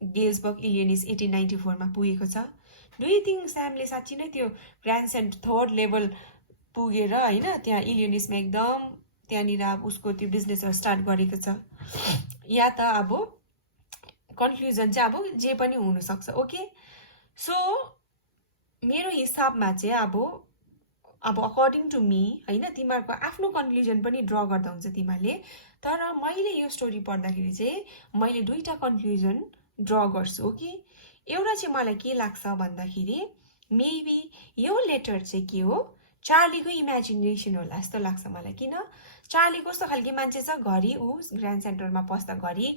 गेल्सबर्ग इलियोनिस 1894 मा पुगेको छ डु यु थिङ्क स्यामले साँच्ची नै त्यो ग्रान्ड एन्ड थर्ड लेभल पुगेर हैन त्यहाँ इलियोनिसमा एकदम त्यहाँनिर अब उसको त्यो बिजनेसहरू स्टार्ट गरेको छ या त अब कन्क्लुजन चाहिँ अब जे पनि हुनसक्छ ओके सो मेरो हिसाबमा चाहिँ अब अकर्डिङ टु मी हैन तिमीहरूको आफ्नो कन्क्लुजन पनि ड्र गर्दा हुन्छ तिमीहरूले तर मैले यो स्टोरी पढ्दाखेरि चाहिँ मैले दुईटा कन्क्लुजन ड्र गर्छु ओके एउटा चाहिँ मलाई के लाग्छ भन्दाखेरि मेबी यो लेटर चाहिँ के हो चार्लीको इमेजिनेसन होला जस्तो लाग्छ मलाई किन चार्ली कस्तो खालके मान्छे छ, घरि ऊ ग्रान्ड सेन्टरमा पस्दा घरि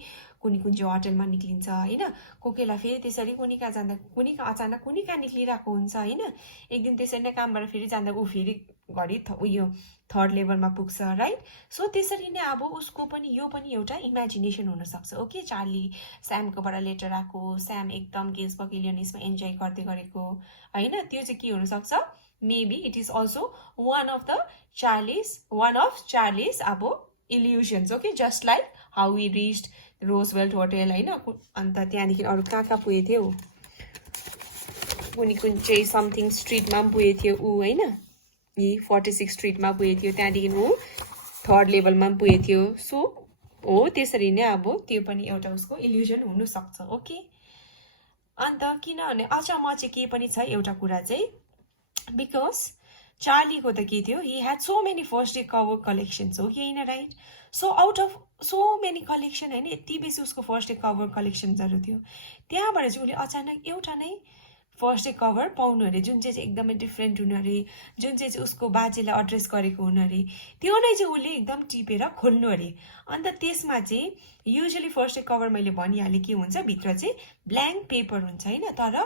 कुनै चाहिँ होटलमा निक्लिन्छ होइन, कोही बेला फेरि त्यसरी कुनी कहाँ जाँदा कुनी अचानक कुनी कहाँ निक्लिरहेको हुन्छ होइन। एक दिन त्यसरी नै कामबाट फेरि जाँदा ऊ फेरि घरि उयो थर्ड लेभलमा पुग्छ, राइट। सो त्यसरी नै अब उसको पनि यो पनि एउटा इमेजिनेसन हुनसक्छ। ओके, चार्ली स्यामकोबाट लेटर आएको, स्याम एकदम गेम्स पकिलियनिसमा इन्जोय गर्दै गरेको होइन, त्यो चाहिँ के हुनसक्छ, maybe it is also one of Charlie's अब illusions. Okay, just like how we reached Roosevelt Hotel होइन, अन्त त्यहाँदेखि अरू कहाँ पुगेको थियो, कुन चाहिँ समथिङ स्ट्रिटमा पनि पुगेको थियो ऊ होइन, 46 स्ट्रिटमा पुगेको थियो, त्यहाँदेखि ऊ थर्ड लेभलमा पनि पुगेको थियो। सो हो त्यसरी नै अब त्यो पनि एउटा उसको इल्युजन हुनसक्छ। ओके, अन्त किनभने अचम्म चाहिँ के पनि छ एउटा कुरा चाहिँ, बिकज चार्लीको त के थियो, he had so many first day cover collections हो कि होइन, right. So out of so many collection होइन, यति बेसी उसको फर्स्ट डे कभर कलेक्सन्सहरू थियो, त्यहाँबाट चाहिँ उसले अचानक एउटा नै फर्स्ट डे कभर पाउनु अरे, जुन चाहिँ एकदमै डिफ्रेन्ट हुनु अरे, जुन चाहिँ उसको बाजेलाई एड्रेस गरेको हुनु अरे, त्यो नै चाहिँ उसले एकदम टिपेर खोल्नु अरे। अन्त त्यसमा चाहिँ युजली फर्स्ट डे कभर मैले भनिहालेँ के हुन्छ, भित्र चाहिँ ब्ल्याङ्क पेपर हुन्छ होइन, तर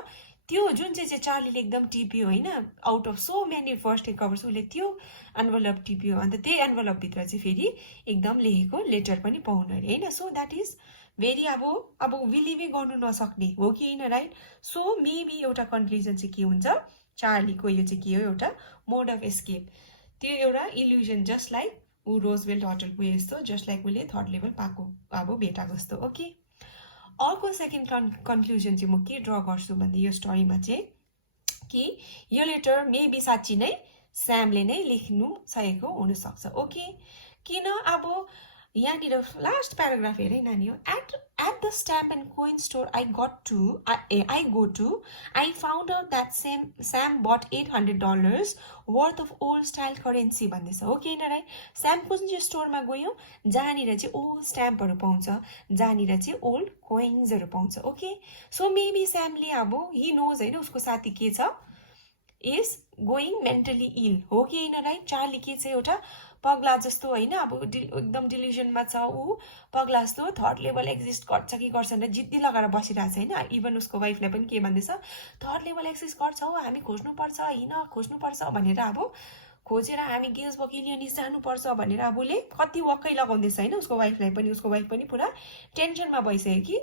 त्यो जुन चाहिँ चार्लीले एकदम टिप्यो होइन, out of so many first day covers उसले त्यो एन्भलप टिप्यो, अन्त त्यही एन्भलपभित्र चाहिँ फेरि एकदम लेखेको लेटर पनि पाउनु अरे होइन। सो द्याट इज भेरी अब बिलिभै गर्नु नसक्ने हो कि होइन, राइट। सो मेबी एउटा कन्क्लुजन चाहिँ के हुन्छ, चार्लीको यो चाहिँ के हो, एउटा मोड अफ एस्केप, त्यो एउटा इल्युजन, जस्ट लाइक ऊ रोजवेल्ट होटल पुगे जस्तो, जस्ट लाइक उसले थर्ड लेभल पाएको अब भेटाएको जस्तो। ओके, अर्को सेकेन्ड कन्क्लुजन चाहिँ म के ड्र गर्छु भन्दा यो स्टोरीमा चाहिँ कि यो लेटर मेबी साँच्ची नै स्यामले नै लेख्नु सकेको हुनसक्छ। ओके, किन अब यहाँनिर लास्ट प्याराग्राफ हेरेँ नानी हो, at the stamp and coin store I go to I found out that Sam bought $800 worth of old style currency भन्दैछ हो कि होइन, राइट। स्यामको जुन चाहिँ स्टोरमा गयौँ जहाँनिर चाहिँ ओल्ड स्ट्याम्पहरू पाउँछ, जहाँनिर चाहिँ ओल्ड कोइन्सहरू पाउँछ। ओके, सो मेबी स्यामले अब हि नोज होइन उसको साथी के छ, इज गोइङ मेन्टली इल हो कि होइन, राइट। चार्ली के छ, एउटा पगला जस्तो होइन, अब एकदम डिल्युजनमा छ, ऊ पगला जस्तो थर्ड लेभल एक्जिस्ट गर्छ कि गर्छ भनेर जिद्दी लगाएर बसिरहेको छ होइन। इभन उसको वाइफलाई पनि के भन्दैछ, थर्ड लेभल एक्जिस्ट गर्छ हो, हामी खोज्नुपर्छ होइन, खोज्नुपर्छ भनेर अब खोजेर हामी गिल्स बकिलियनिस जानुपर्छ भनेर अब उसले कति वक्कै लगाउँदैछ होइन उसको वाइफलाई पनि। उसको वाइफ पनि पुरा टेन्सनमा भइसक्यो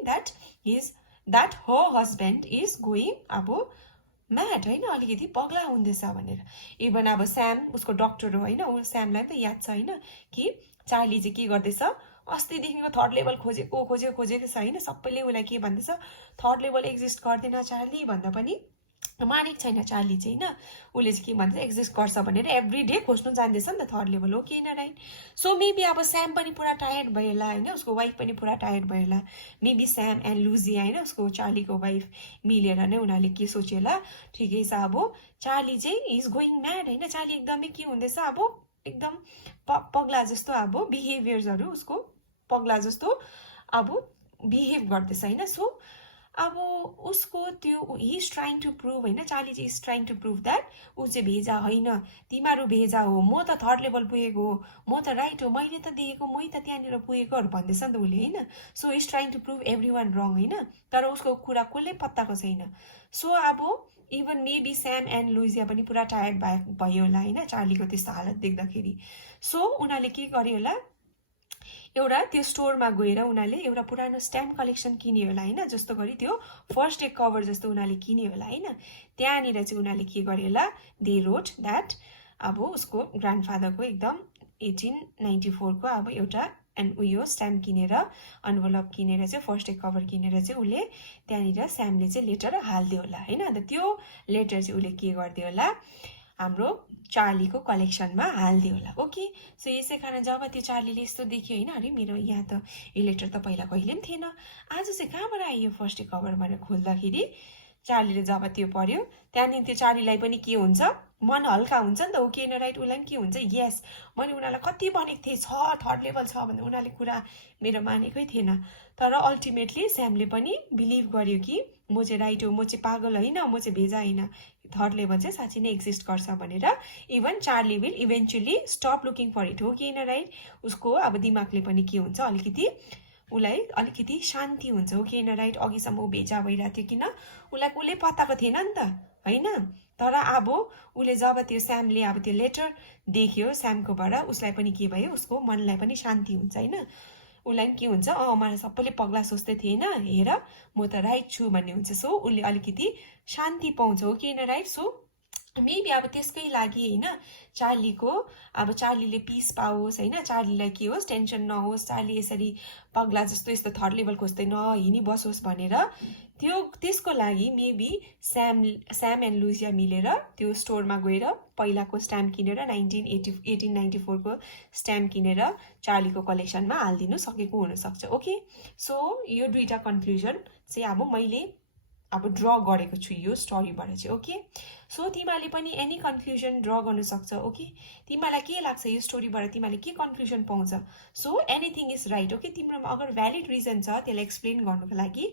कि that her husband is going अब म्याड होइन, अलिकति पगला हुँदैछ भनेर। इभन अब स्याम उसको डक्टर हो होइन, ऊ स्यामलाई त याद छ होइन कि चार्ली चाहिँ के गर्दैछ, अस्तिदेखिको थर्ड लेभल खोजेको छ होइन, सबैले उसलाई के भन्दैछ, थर्ड लेभल एक्जिस्ट गर्दैन चार्ली भन्दा पनि मानेको छैन चार्ली चाहिँ होइन। उसले चाहिँ के भन्छ, एक्जिस्ट गर्छ भनेर एभ्री डे खोज्नु जान्दैछ नि त थर्ड लेभल हो कि होइन, राइट। सो मेबी अब स्याम पनि पुरा टायर्ड भयो होला होइन, उसको वाइफ पनि पुरा टायर्ड भयो होला, मेबी स्याम एन्ड लुजिया होइन उसको चार्लीको वाइफ मिलेर नै उनीहरूले के सोच्यो होला, ठिकै छ अब चार्ली चाहिँ इज गोइङ म्याड होइन, चार्ली एकदमै के हुँदैछ अब एकदम पगला जस्तो अब बिहेभियर्सहरू उसको पगला जस्तो अब बिहेभ गर्दैछ होइन। सो अब उसको त्यो he is trying to prove होइन, चार्ली चाहिँ is trying to prove that ऊ चाहिँ भेजा होइन, तिमीहरू भेजा हो, म त थर्ड लेभल पुगेको हो, म त राइट हो, मैले त देखेको, मै त त्यहाँनिर पुगेकोहरू भन्दैछ नि त उसले होइन। So is trying to prove every one wrong होइन, तर उसको कुरा कसले पत्ताको छैन। सो अब even maybe Sam and Louisa पनि पुरा टायर्ड भयो होला होइन चार्लीको त्यस्तो हालत देख्दाखेरि। सो उनीहरूले के गर्यो होला, एउटा त्यो स्टोरमा गएर उनीहरूले एउटा पुरानो स्ट्याम्प कलेक्सन किन्यो होला होइन, जस्तो गरी त्यो फर्स्ट डे कभर जस्तो उनीहरूले किन्यो होला होइन। त्यहाँनिर चाहिँ उनीहरूले के गर्यो होला, दे रोट द्याट अब उसको ग्रान्डफादरको एकदम 1894 को अब एउटा उयो स्ट्याम्प किनेर एन्भलप किनेर चाहिँ फर्स्ट डे कभर किनेर चाहिँ उसले त्यहाँनिर स्यामले चाहिँ लेटर हालिदियो होला होइन। अन्त त्यो लेटर चाहिँ उसले के गरिदियो होला, हाम्रो चार्लीको कलेक्सनमा हालिदियो होला। ओके, सो यसै कारण जब त्यो चार्लीले यस्तो देख्यो होइन, अरे मेरो यहाँ त यो लेटर त पहिला कहिले पनि थिएन, आज चाहिँ कहाँबाट आयो फर्स्ट डे कभर भनेर खोल्दाखेरि चार्लीले जब त्यो पढ्यो त्यहाँदेखि त्यो चार्लीलाई पनि के हुन्छ, मन हल्का हुन्छ नि त, हो कि राइट। उसलाई पनि के हुन्छ, यस मैले उनीहरूलाई कति भनेको थिएँ छ थर्ड लेभल छ भन्दा उनीहरूले कुरा मेरो मानेकै थिएन, तर अल्टिमेटली स्यामले पनि बिलिभ गर्यो कि म चाहिँ राइट हो, म चाहिँ पागल होइन, म चाहिँ भेजा होइन, थर्ड लेभल चाहिँ साँच्चै नै एक्जिस्ट गर्छ भनेर even Charlie will eventually stop looking for it हो कि होइन राइट उसको अब दिमागले पनि के हुन्छ अलिकति उसलाई अलिकति शान्ति हुन्छ हो कि होइन राइट अघिसम्म ऊ भेजा भइरहेको थियो किन उसले पत्ताको थिएन नि त होइन तर अब उसले जब त्यो स्यामले अब त्यो लेटर देख्यो स्यामकोबाट उसलाई पनि के भयो उसको मनलाई पनि शान्ति हुन्छ होइन उसलाई पनि के हुन्छ मलाई सबैले पगला सोच्दै थिएन हेर म त राइट छु भन्ने हुन्छ सो उसले अलिकति शान्ति पाउँछ हो कि होइन राइट सो मेबी अब त्यसकै लागि होइन चार्लीको अब चार्लीले पिस पाओस् होइन चार्लीलाई के होस् टेन्सन नहोस् चार्ली यसरी पगला जस्तो यस्तो थर्ड लेभल खोज्दै नहिँडिबसोस् भनेर त्यसको लागि मेबी स्याम एन्ड लुसिया मिलेर त्यो स्टोरमा गएर पहिलाको स्ट्याम्प किनेर 1894को स्ट्याम्प किनेर चार्लीको कलेक्सनमा हालिदिनु सकेको हुनसक्छ ओके सो यो दुईटा कन्क्लुजन चाहिँ अब मैले अब ड्र गरेको छु यो स्टोरीबाट चाहिँ ओके सो तिमीहरूले पनि एनी कन्क्लुजन ड्र गर्नु सक्छ ओके तिमीलाई के लाग्छ यो स्टोरीबाट तिमीले के कन्क्लुजन पाउँछ so anything is right okay तिम्रोमा अगर भ्यालिड रिजन छ त्यसलाई एक्सप्लेन गर्नुको लागि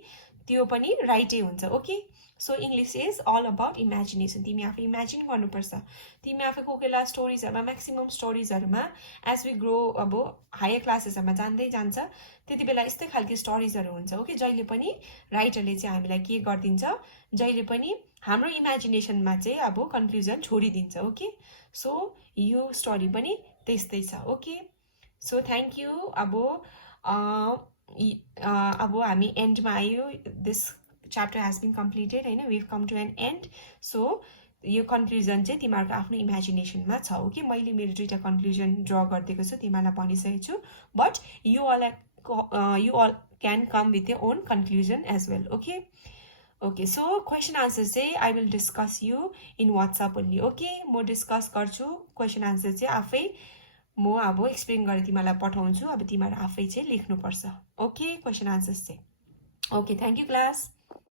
त्यो पनि राइटै हुन्छ okay so English is all about imagination तिमी आफै इमेजिन गर्नुपर्छ तिमी आफै कोही बेला स्टोरिजहरूमा म्याक्सिमम स्टोरिजहरूमा एज वी ग्रो अब हायर क्लासेसहरूमा जान्दै जान्छ त्यति बेला यस्तै खालको स्टोरिजहरू हुन्छ ओके जहिले पनि राइटरले चाहिँ हामीलाई के गरिदिन्छ जहिले पनि हाम्रो इमेजिनेसनमा चाहिँ अब कन्क्लुजन छोडिदिन्छ ओके सो यो स्टोरी पनि त्यस्तै छ ओके सो थ्याङ्क यू अब हामी एन्डमा आयो this chapter has been completed होइन we have come to an end so यो कन्क्लुजन चाहिँ तिमीहरूको आफ्नो इमेजिनेसनमा छ हो कि मैले मेरो दुईवटा कन्क्लुजन ड्र गरिदिएको छु तिमीलाई भनिसकेको छु but you all can come with your own conclusion as well okay so question answer चाहिँ I will discuss you in WhatsApp only okay म डिस्कस गर्छु क्वेसन आन्सर चाहिँ आफै म अब एक्सप्लेन गरेर तिमीलाई पठाउँछु अब तिमीहरू आफै चाहिँ लेख्नुपर्छ ओके क्वेसन आन्सर्स चाहिँ ओके थ्याङ्क यू क्लास